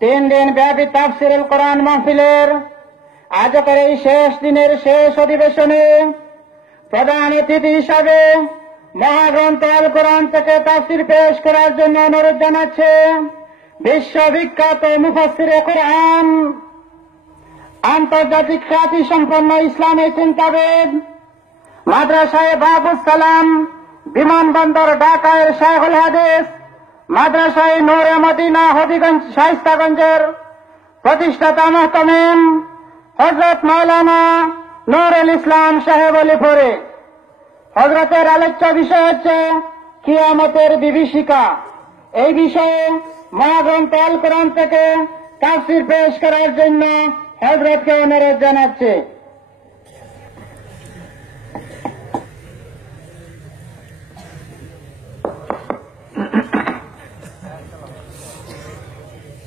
3 দিন ব্যাপী তাফসিরুল কোরআন মাহফিলের আজকের এই শেষ দিনের শেষ অধিবেশনে প্রধান অতিথি হিসাবে মহাগ্রন্থ আল কোরআন থেকে তাফসির পেশ করার জন্য অনুরোধ জানাচ্ছে বিশ্ববিখ্যাত মুফাসসিরে কোরআন, আন্তর্জাতিক খ্যাতি সম্পন্ন ইসলামী চিন্তাবিদ, মাদ্রাসায়ে বাবুস সালাম, বিমানবন্দর ঢাকার শাইখুল হাদিস, মাদ্রাসায়ে নূরে মদিনা হবিগঞ্জ শায়েস্তাগঞ্জের প্রতিষ্ঠাতা মুহতামিম হযরত মাওলানা নূরুল ইসলাম সাহেব আলীপুরে। হযরতের আলোচ্য বিষয় হচ্ছে কিয়ামতের বিভীষিকা। এই বিষয়ে মহাগ্রন্থ আল কোরআন থেকে তাফসির পেশ করার জন্য হযরতকে অনুরোধ জানাচ্ছে।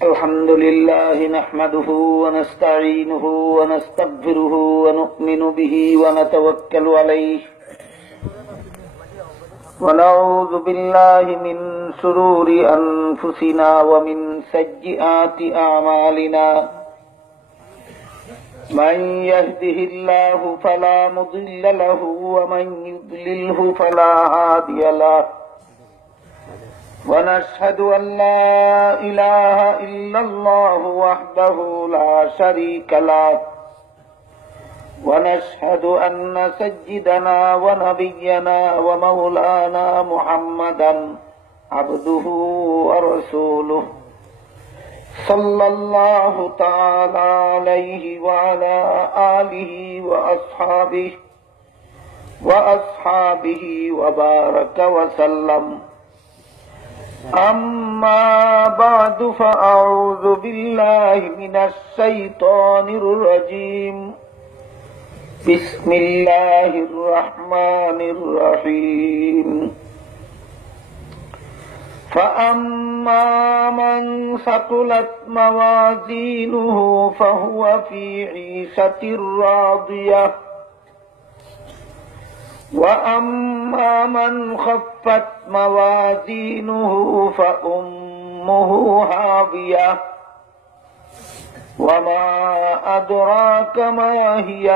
আলহামদুলিল্লাহি নাহমাদুহু ওয়া নাস্তাঈনুহু ওয়া নাস্তাগফিরুহু ওয়া নু'মিনু বিহি ওয়া নাতাওয়াক্কালু আলাইহি ওয়া নাউযু বিল্লাহি মিন শুরুরি আনফুসিনা ওয়া মিন সাইয়্যিআতি আ'মালিনা মান ইয়াহদিহিল্লাহু ফালা মুদিল্লা লাহু ওয়া মান ইউদ্লিলহু ফালা হাদিয়া লাহু ونشهد أن لا إله إلا الله وحده لا شريك له ونشهد أن سيدنا ونبينا ومولانا محمدا عبده ورسوله صلى الله تعالى عليه وعلى آله وأصحابه وبارك وسلم. أما بعد فأعوذ بالله من الشيطان الرجيم. بسم الله الرحمن الرحيم. فأما من ثقلت موازينه فهو في عيشة راضية وأما من خفت موازينه فأمه هاوية وما أدراك ما هي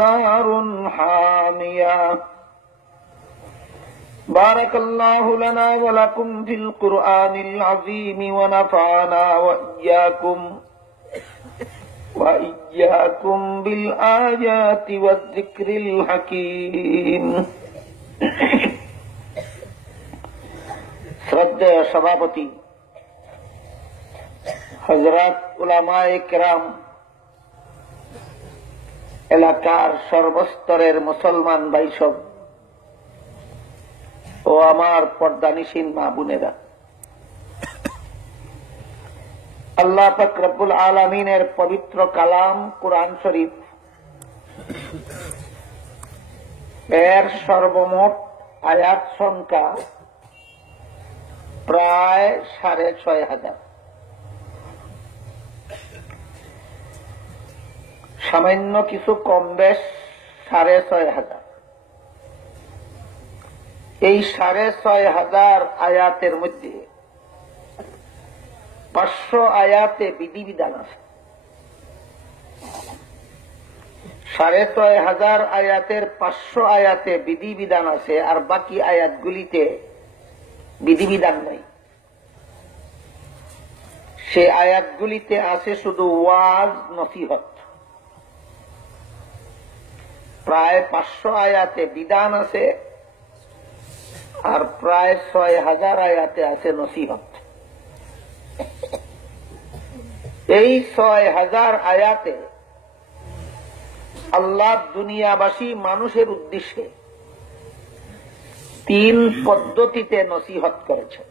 نار حامية. بارك الله لنا ولكم في القرآن العظيم ونفعنا وإياكم بالآيات والذكر الحكيم. শ্রদ্ধেয় সভাপতি, হযরত উলামায়ে কেরাম, এলাকার সর্বস্তরের মুসলমান ভাইসব ও আমার পর্দানিশীন মা বোনেরা, আল্লাহ পাক রব্বুল আলামিনের পবিত্র কালাম কুরআন শরীফ এর সর্বমোট আয়াত সংখ্যা প্রায় ৬,৫০০। সামান্য কিছু কম বেশ ৬,৫০০। এই ৬,৫০০ আয়াতের মধ্যে ৫০০ আয়াতে বিধিবিধান আছে। ৬,৫০০ আয়াতের ৫০০ আয়াতে বিধিবিধান আছে, আর বাকি আয়াতগুলিতে বিধিবিধান নাই। সে আয়াতগুলিতে আছে শুধু ওয়াজ নসিহত। প্রায় ৫০০ আয়াতে বিধান আছে, আর প্রায় ৬,০০০ আয়াতে আছে নসিহত। এই ৬,০০০ আয়াতে আল্লাহ দুনিয়াবাসী মানুষের উদ্দেশ্যে ৩ পদ্ধতিতে নসিহত করেছে।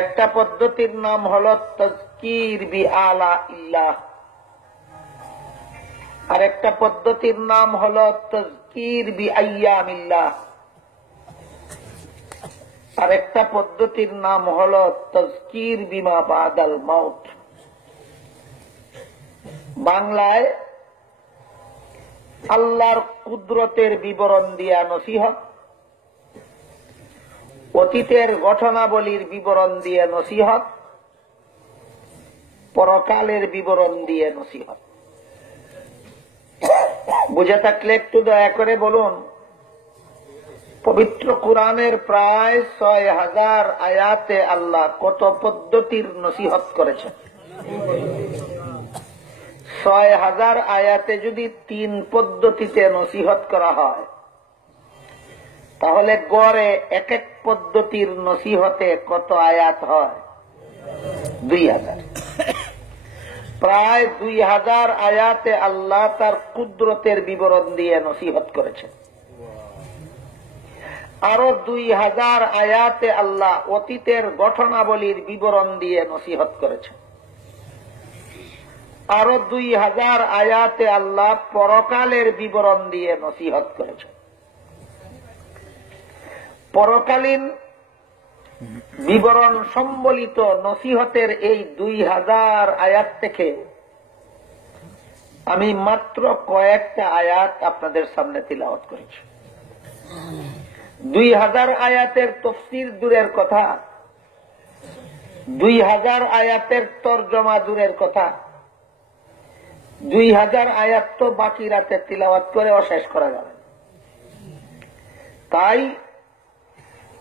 একটা পদ্ধতির নাম হল তাজকির বি আলা ইল্লাহ, আর একটা পদ্ধতির নাম হল তাজকির বি আইয়ামিল্লাহ, আর একটা পদ্ধতির নাম হল তাজকির বিমা বাদাল মাউত। বাংলায় আল্লাহর কুদরতের বিবরণ দিয়া নসিহত, অতীতের ঘটনাবলীর বিবরণ দিয়ে নসিহত, পরকালের বিবরণ দিয়ে নসিহত। বুঝে থাকলে একটু দয়া করে বলুন, পবিত্র কোরআনের প্রায় ৬,০০০ আয়াতে আল্লাহ কত পদ্ধতির নসিহত করেছেন? ৬,০০০ আয়াতে যদি ৩ পদ্ধতিতে নসিহত করা হয়, তাহলে গড়ে এক এক পদ্ধতির নসিহতে কত আয়াত হয়? ২,০০০। প্রায় ২,০০০ আয়াতে আল্লাহ তার কুদরতের বিবরণ দিয়ে নসিহত করেছেন। আরো ২,০০০ আয়াতে আল্লাহ অতীতের ঘটনাবলীর বিবরণ দিয়ে নসিহত করেছেন। আরো ২,০০০ আয়াতে আল্লাহ পরকালের বিবরণ দিয়ে নসিহত করেছেন। পরকালীন বিবরণ সম্বলিত নসিহতের এই ২,০০০ আয়াত থেকে আমি মাত্র কয়েকটা আয়াত আপনাদের সামনে তিলাওয়াত করেছি। ২,০০০ আয়াতের তাফসীর দূরের কথা, ২,০০০ আয়াতের তরজমা দূরের কথা, ২,০০০ আয়াত তো বাকি রাতে তিলাওয়াত করে শেষ করা যাবে। তাই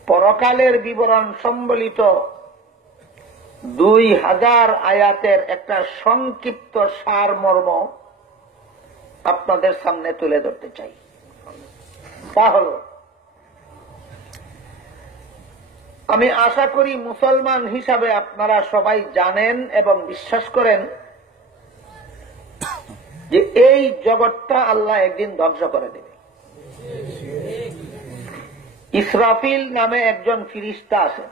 পরকালের বিবরণ সম্বলিত ২,০০০ আয়াতের একটা সংক্ষিপ্ত সারমর্ম আপনাদের সামনে তুলে ধরতে চাই। তা হল, আমি আশা করি মুসলমান হিসাবে আপনারা সবাই জানেন এবং বিশ্বাস করেন যে এই জগৎটা আল্লাহ একদিন ধ্বংস করে দেবে। ইসরাফিল নামে একজন ফিরিস্তা আছেন,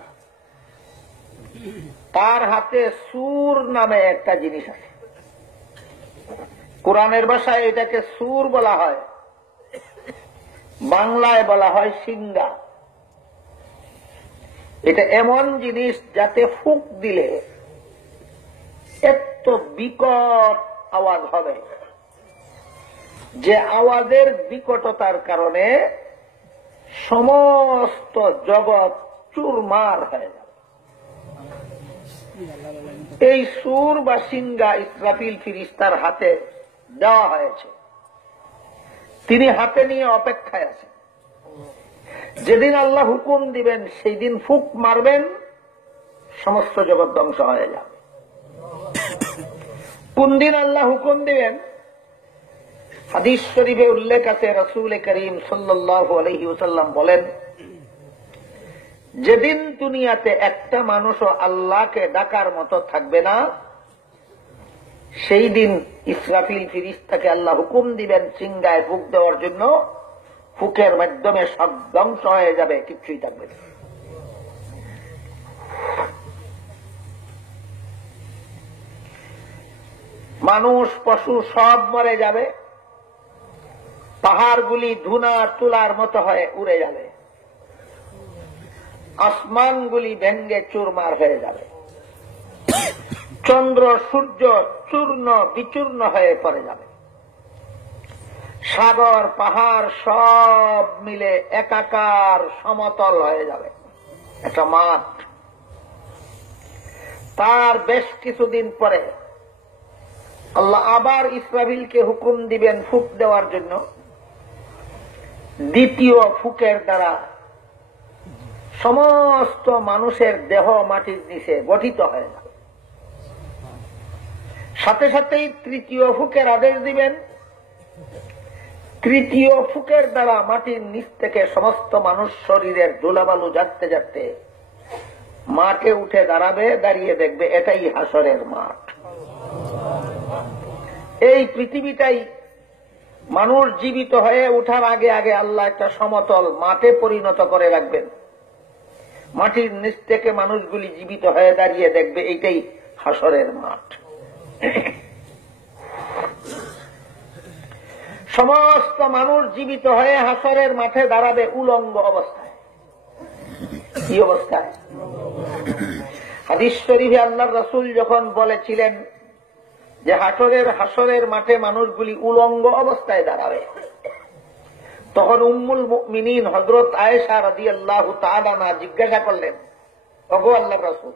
তার হাতে সূর নামে একটা জিনিস আছে। কোরআনের ভাষায় এটাকে সূর বলা হয়, বাংলায় বলা হয় সিংহা। এটা এমন জিনিস যাতে ফুঁক দিলে এত বিকট আওয়াজ হবে যে আওয়াজের বিকটতার কারণে সমস্ত জগৎ চুরমার হয়ে যাবে। এই সূর বা সিংহা ইসরাফিল ফিরিস্তার হাতে দেওয়া হয়েছে। তিনি হাতে নিয়ে অপেক্ষায় আছেন। যেদিন আল্লাহ হুকুম দিবেন সেই দিন ফুঁক মারবেন, সমস্ত জগৎ ধ্বংস হয়ে যাবে। কোন দিন আল্লাহ হুকুম দিবেন? হাদিস শরীফে উল্লেখ আছে, রাসূল করিম সাল্লাল্লাহু আলাইহি ওয়াসাল্লাম বলেন, যেদিন দুনিয়াতে একটা মানুষও আল্লাহকে ডাকার মতো থাকবে না, সেই দিন ইসরাফিল ফিরিস্তাকে আল্লাহ হুকুম দিবেন সিংহায় ফুঁক দেওয়ার জন্য। ফুঁকের মাধ্যমে সব ধ্বংস হয়ে যাবে, কিছুই থাকবে না। মানুষ পশু সব মরে যাবে, পাহাড়গুলি ধুনা তুলার মতো হয়ে উড়ে যাবে, আসমানগুলি ভেঙ্গে চুরমার হয়ে যাবে, চন্দ্র সূর্য চূর্ণ বিচূর্ণ হয়ে পড়ে যাবে, সাগর পাহাড় সব মিলে একাকার সমতল হয়ে যাবে, একটা মাঠ। তার বেশ কিছুদিন পরে আল্লাহ আবার ইসরাফিলকে হুকুম দিবেন ফুঁক দেওয়ার জন্য। দ্বিতীয় ফুঁকের দ্বারা সমস্ত মানুষের দেহ মাটির নিচে গঠিত হয়ে যাবে। সাথে সাথেই তৃতীয় ফুঁকের আদেশ দিবেন। তৃতীয় ফুঁকের দ্বারা মাটির নিচ থেকে সমস্ত মানুষ শরীরের ধুলাবালু যাচ্ছে যাচ্ছে মাঠে উঠে দাঁড়াবে, দাঁড়িয়ে দেখবে এটাই হাসরের মাঠ। এই পৃথিবীটাই মানুষ জীবিত হয়ে ওঠার আগে আগে আল্লাহ একটা সমতল মাঠে পরিণত করে রাখবেন। মাটির নিচ থেকে মানুষগুলি জীবিত হয়ে দাঁড়িয়ে দেখবে এইটাই হাসরের মাঠ। সমস্ত মানুষ জীবিত হয়ে হাসরের মাঠে দাঁড়াবে উলঙ্গ অবস্থায়। কি অবস্থায়? হাদিস শরীফে আল্লাহর রাসূল যখন বলেছিলেন যে হাসরের মাঠে মানুষগুলি উলঙ্গ অবস্থায় দাঁড়াবে, তখন উম্মুল মুমিনিন হযরত আয়েশা রাদিয়াল্লাহু তাআলা আনহা জিজ্ঞাসা করলেন, ওগো আল্লাহর রাসূল,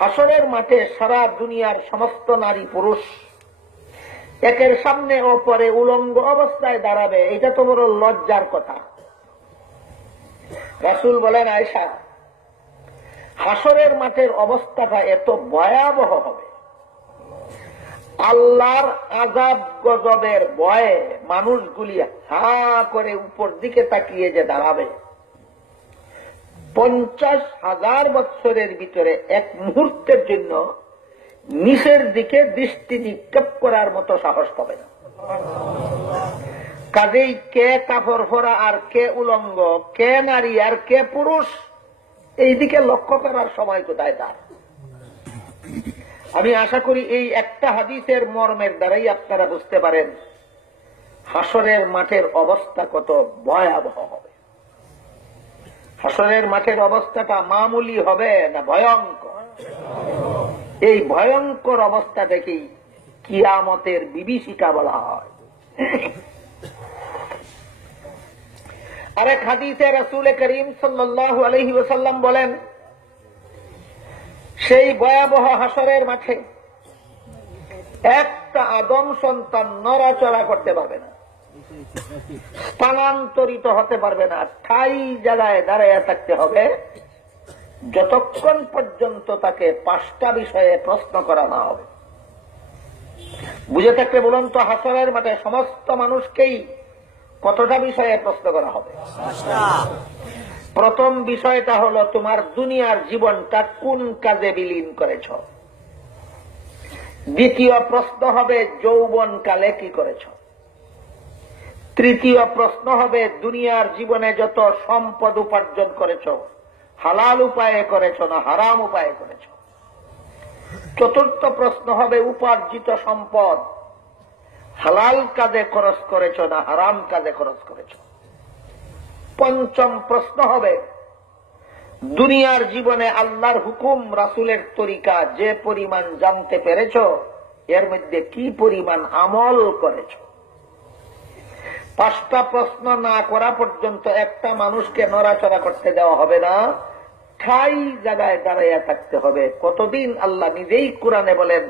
হাসরের মাঠে সারা দুনিয়ার সমস্ত নারী পুরুষ একের সামনে ও পরে উলঙ্গ অবস্থায় দাঁড়াবে, এটা তো বড় লজ্জার কথা। রাসূল বলেন, আয়েশা, হাসরের মাঠের অবস্থাটা এত ভয়াবহ হবে, আল্লাহর আযাব গজবের ভয়ে মানুষগুলি হা করে উপর দিকে তাকিয়ে যে দাঁড়াবে, 50,000 বছরের ভিতরে এক মুহূর্তের জন্য নিচের দিকে দৃষ্টি নিক্ষেপ করার মতো সাহস পাবে না। কাজেই কে কাপড় পরা আর কে উলঙ্গ, কে নারী আর কে পুরুষ, এই দিকে লক্ষ্য করার সময় কোথায় তার? আমি আশা করি এই একটা হাদিসের মর্মের দ্বারাই আপনারা বুঝতে পারেন হাসরের মাঠের অবস্থা কত ভয়াবহ হবে। হাসরের মাঠের অবস্থাটা মামুলি হবে না ভয়ঙ্কর? এই ভয়ঙ্কর অবস্থা দেখেই কিয়ামতের বিভীষিকা বলা হয়। আরেক হাদিসে রাসূল করিম সাল্লাল্লাহু আলাইহি ওয়াসাল্লাম বলেন, সেই ভয়াবহ হাসরের মাঠে একটা আদম সন্তান নড়াচড়া করতে পারবে না, স্থানান্তরিত হতে পারবে না, ঠাই জায়গায় দাঁড়িয়ে থাকতে হবে যতক্ষণ পর্যন্ত তাকে 5টা বিষয়ে প্রশ্ন করা না হবে। বুঝে থাকলে বলুন তো, হাসরের মাঠে সমস্ত মানুষকেই কতটা বিষয়ে প্রশ্ন করা হবে? প্রথম বিষয়টা হলো তোমার দুনিয়ার জীবনটা কোন কাজে বিলীন করেছ। দ্বিতীয় প্রশ্ন হবে যৌবন কালে কি করেছ। তৃতীয় প্রশ্ন হবে দুনিয়ার জীবনে যত সম্পদ উপার্জন করেছ, হালাল উপায়ে করেছ না হারাম উপায়ে করেছ। চতুর্থ প্রশ্ন হবে উপার্জিত সম্পদ হালাল কাজে খরচ করেছ না হারাম কাজে খরচ করেছ। পঞ্চম প্রশ্ন হবে দুনিয়ার জীবনে আল্লাহর হুকুম রাসূলের তরিকা যে পরিমাণ জানতে পেরেছ, এর মধ্যে কি পরিমাণ আমল করেছ। 5টা প্রশ্ন না করা পর্যন্ত একটা মানুষকে নড়াচড়া করতে দেওয়া হবে না, ঠাই জায়গায় দাঁড়াইয়া থাকতে হবে। কতদিন? আল্লাহ নিজেই কোরআনে বলেন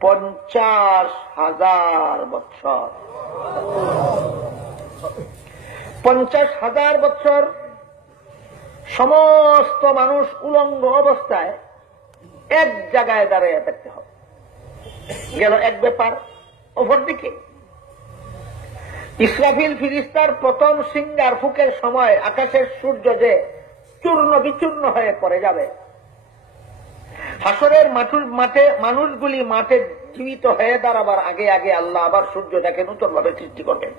50,000 বছর। 50,000 বছর সমস্ত মানুষ উলঙ্গ অবস্থায় এক জায়গায় দাঁড়িয়ে থাকতে হবে। গেল এক ব্যাপার। অপরদিকে ইসরাফিল ফিরিস্তার প্রথম সিঙ্গার ফুকের সময় আকাশের সূর্য যে চূর্ণ বিচূর্ণ হয়ে পড়ে যাবে, হাসরের মাঠে মানুষগুলি মাঠে জীবিত হয়ে দাঁড়াবার আগে আগে আল্লাহ আবার সূর্যটাকে নতুন ভাবে সৃষ্টি করবেন।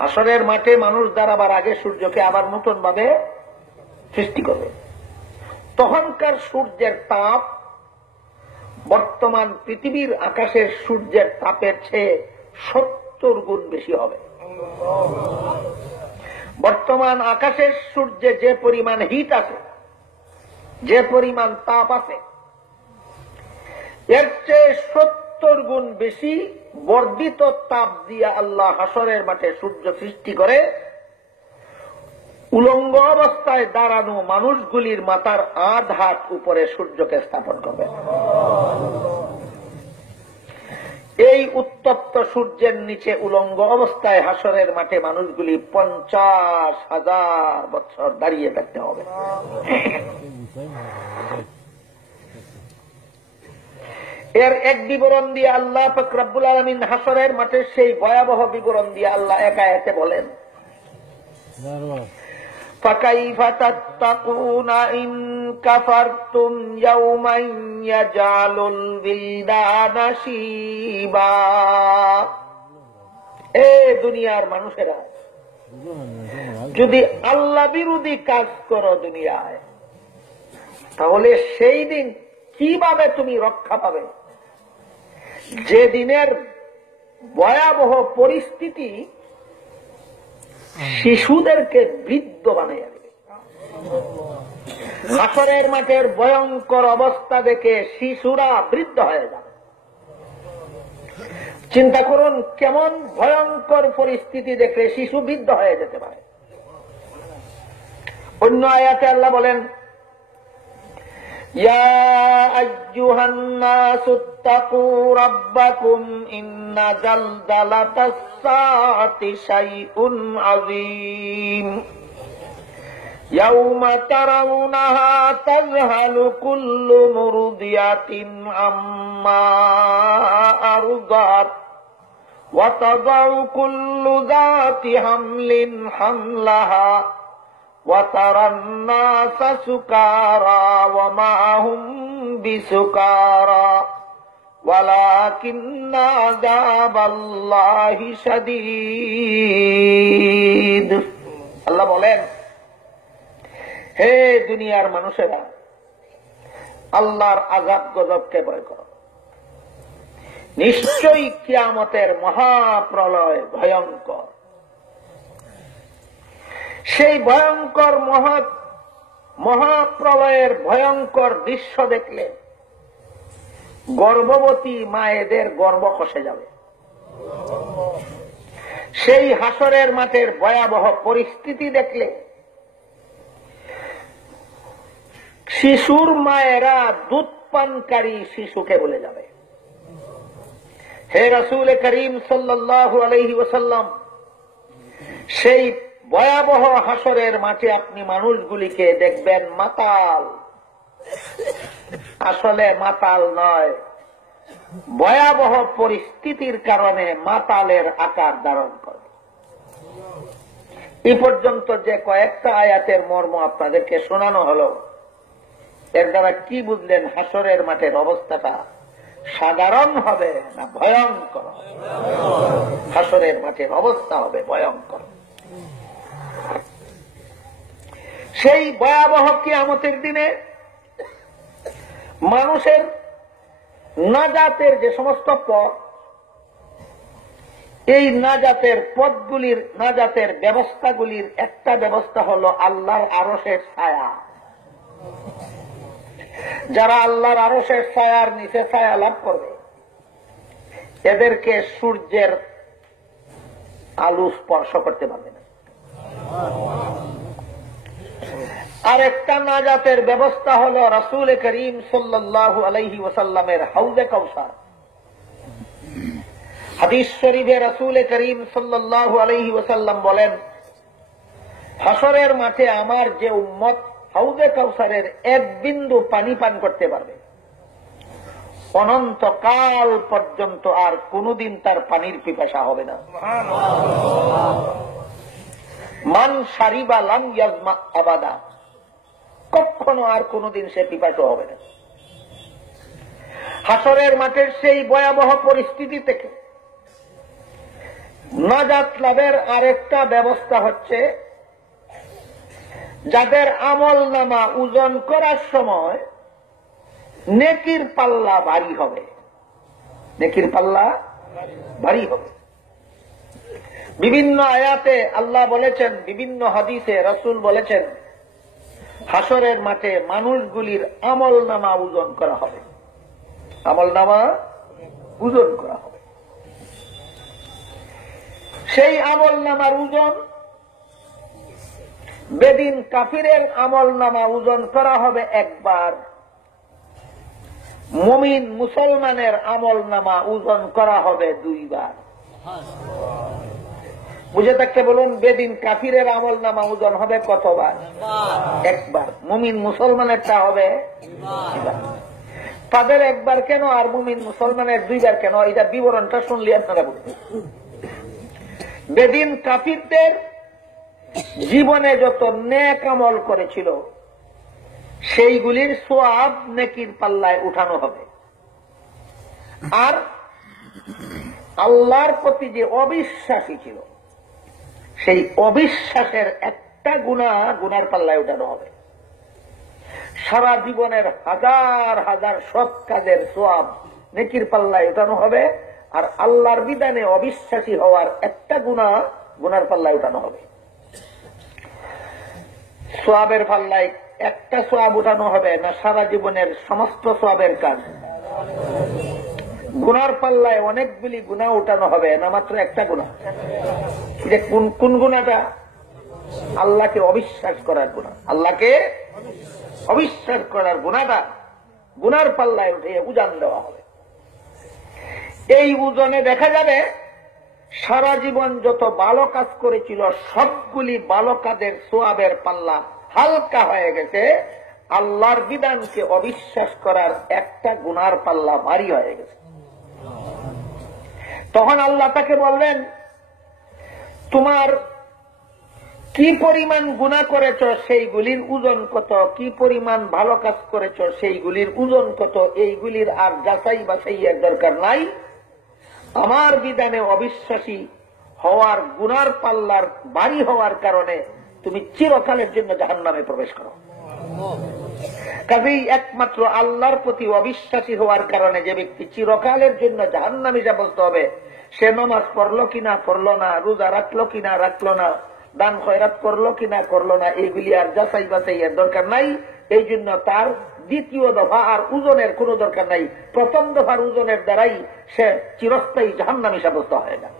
হাসরের মাঠে মানুষ দাঁড়াবার আগে সূর্যকে আবার নতুন ভাবে সৃষ্টি করবে। তখনকার সূর্যের তাপ বর্তমান পৃথিবীর আকাশের সূর্যের তাপের চেয়ে 70 গুণ বেশি হবে। বর্তমান আকাশের সূর্যে যে পরিমাণ হিট আছে, যে পরিমাণ তাপ আছে, এর চেয়ে 70 গুণ বেশি বর্ধিত তাপ দিয়ে আল্লাহ হাসরের মাঠে সূর্য সৃষ্টি করে উলঙ্গ অবস্থায় দাঁড়ানো মানুষগুলির মাথার আধ হাত উপরে সূর্যকে স্থাপন করবে। এই উত্তপ্ত সূর্যের নিচে উলঙ্গ অবস্থায় হাসরের মাঠে মানুষগুলি 50,000 বছর দাঁড়িয়ে থাকতে হবে। এর এক বিবরণ দিয়ে আল্লাহ পাক রব্বুল আলামিন হাসরের মাঠে সেই ভয়াবহ বিবরণ দিয়ে আল্লাহ এক আয়াতে বলেন, فَكَيْفَ تَتَّقُونَ إِن كَفَرْتُمْ يَوْمًا يَجْعَلُ الْوِلْدَانَ شِيبًا। এ দুনিয়ার মানুষেরা, যদি আল্লাহ বিরোধী কাজ করো দুনিয়ায়, তাহলে সেই দিন কিভাবে তুমি রক্ষা পাবে? যে দিনের ভয়াবহ পরিস্থিতি শিশুদেরকে বৃদ্ধ বানিয়ে দেবে। হাসরের মাঠের ভয়ঙ্কর অবস্থা দেখে শিশুরা বৃদ্ধ হয়ে যাবে। চিন্তা করুন কেমন ভয়ঙ্কর পরিস্থিতি দেখলে শিশু বিদ্ধ হয়ে যেতে পারে। অন্য আয়াতে আল্লাহ বলেন, ইয়া আইয়ুহান নাসু তাকু রাব্বাকুম ইন্না জালজালাতাস সাআতি শাইউন আযীম ইয়াউমা তারাউনাহা তাযহালু কুল্লু মুরদিয়াতিন আম্মা আরদাত ওয়া তাদাউ কুল্লু যাতি হামলিন হামলাহা وَتَرَى النَّاسَ سُكَارَى وَمَا هُمْ بِسُكَارَى وَلَكِنَّ عَذَابَ اللَّهِ شَدِيدٌ। আল্লাহ বলেন, হে দুনিয়ার মানুষেরা, আল্লাহর আযাব গজবকে ভয় করো। নিশ্চয়ই কিয়ামতের মহাপ্রলয় ভয়ঙ্কর। সেই ভয়ঙ্কর মহাপ্রলয়ের ভয়ঙ্কর দৃশ্য দেখলে গর্ভবতী মায়েদের গর্ভ খসে যাবে। সেই হাসরের মাঠের ভয়াবহ পরিস্থিতি দেখলে শিশুর মায়েরা দুধ পানকারী শিশুকে বলে যাবে। হে রাসূল করিম সাল্লাল্লাহু আলাইহি ওয়াসাল্লাম, সেই ভয়াবহ হাসরের মাঠে আপনি মানুষগুলিকে দেখবেন মাতাল, আসলে মাতাল নয়, ভয়াবহ পরিস্থিতির কারণে মাতালের আকার ধারণ করে। এই পর্যন্ত যে কয়েকটা আয়াতের মর্ম আপনাদেরকে শোনানো হলো, এর দ্বারা কি বুঝলেন হাসরের মাঠের অবস্থাটা সাধারণ হবে না ভয়ঙ্কর? হাসরের মাঠের অবস্থা হবে ভয়ঙ্কর। সেই ভয়াবহ কিয়ামতের দিনে মানুষের নাজাতের যে সমস্ত পথ, এই নাজাতের পথগুলির, নাজাতের ব্যবস্থাগুলির একটা ব্যবস্থা হলো আল্লাহর আরশের ছায়া। যারা আল্লাহর আরশের ছায়ার নিচে ছায়া লাভ করবে, এদেরকে সূর্যের আলো স্পর্শ করতে পারবে না। আরেকটা নাজাতের ব্যবস্থা হলো রাসূল করিম সাল্লাল্লাহু আলাইহি ওয়াসাল্লামের হাউজে কাউসার। হাদিস শরীফে রাসূল করিম সাল্লাল্লাহু আলাইহি ওয়াসাল্লাম বলেন, হাসরের মাঠে আমার যে উম্মত হাউজে কাউসারের এক বিন্দু পানি পান করতে পারবে, অনন্তকাল পর্যন্ত আর কোনদিন তার পানির পিপাসা হবে না। মান শারিবা লাম ইয়াজমা আবাদা, কখনো আর কোনদিন সে পিপাসা হবে না। হাসরের মাঠের সেই ভয়াবহ পরিস্থিতি থেকে নাজাত লাভের আরেকটা ব্যবস্থা হচ্ছে, যাদের আমল নামা ওজন করার সময় নেকির পাল্লা ভারী হবে, নেকির পাল্লা ভারী হবে। বিভিন্ন আয়াতে আল্লাহ বলেছেন, বিভিন্ন হাদিসে রাসূল বলেছেন, হাসরের মাঠে মানুষগুলির আমল নামা ওজন করা হবে, আমল নামা ওজন করা হবে। সেই আমল নামার ওজন, বেদিন কাফিরের আমল নামা ওজন করা হবে একবার, মুমিন মুসলমানের আমল নামা ওজন করা হবে দুইবার। বুঝে থাকতে বলুন, বেদিন কাফিরের আমল নামা ওজন হবে কতবার? একবার। মুমিন মুসলমানেরটা হবে দুইবার। তাদের একবার কেন আর মুমিন মুসলমানের দুইবার কেন? এটা বিবরণটা শুনলে আপনারা বুঝবেন। বেদিন কাফিরদের জীবনে যত নেক আমল করেছিল, সেইগুলির সওয়াব নেকির পাল্লায় উঠানো হবে। আর আল্লাহর প্রতি যে অবিশ্বাসী ছিল, সেই অবিশ্বাসের একটা গুনার পাল্লায় উঠানো হবে। সারা জীবনের হাজার হাজার সৎ কাজের সওয়াব নেকির পাল্লায় উঠানো হবে, আর আল্লাহর বিধানে অবিশ্বাসী হওয়ার একটা গুনার পাল্লায় উঠানো হবে। সওয়াবের পাল্লায় একটা সওয়াব উঠানো হবে না সারা জীবনের সমস্ত সওয়াবের কাজ? গুনার পাল্লায় অনেকগুলি গুনাহ উঠানো হবে না, মাত্র একটা গুনাহ। কোন গুনাহটা? আল্লাহকে অবিশ্বাস করার গুনাহ। আল্লাহকে অবিশ্বাস করার গুনাহটা গুনার পাল্লায় উঠে উজান দেওয়া হবে। এই ওজনে দেখা যাবে সারা জীবন যত ভালো কাজ করেছিল সবগুলি ভালো কাজের সওয়াবের পাল্লা হালকা হয়ে গেছে, আল্লাহর বিধানকে অবিশ্বাস করার একটা গুনার পাল্লা ভারী হয়ে গেছে। তখন আল্লাহ তাকে বলবেন, তোমার কি পরিমাণ গুনাহ করেছ সেইগুলির ওজন কত, কি পরিমাণ ভালো কাজ করেছ সেইগুলির ওজন কত, এইগুলির আর যাচাই বাছাইয়ের দরকার নাই। আমার বিধানে অবিশ্বাসী হওয়ার গুনার পাল্লার ভারী হওয়ার কারণে তুমি চিরকালের জন্য জাহান্নামে প্রবেশ করো। কাজেই একমাত্র আল্লাহর প্রতি অবিশ্বাসী হওয়ার কারণে যে ব্যক্তি চিরকালের জন্য জাহান্নামে সাব্যস্ত হবে, সে নামাজ পড়লো কিনা পড়লো না, রোজা রাখলো কিনা রাখলো না, দান খয়রাত করলো কিনা করলো না, এইগুলি আর যাচাই বাছাইয়ের দরকার নাই। এই জন্য তার দ্বিতীয় দফা আর ওজনের কোনো দরকার নাই। প্রথম দফার ওজনের দ্বারাই সে চিরস্থায়ী জাহান্নামী সাব্যস্ত হয় না।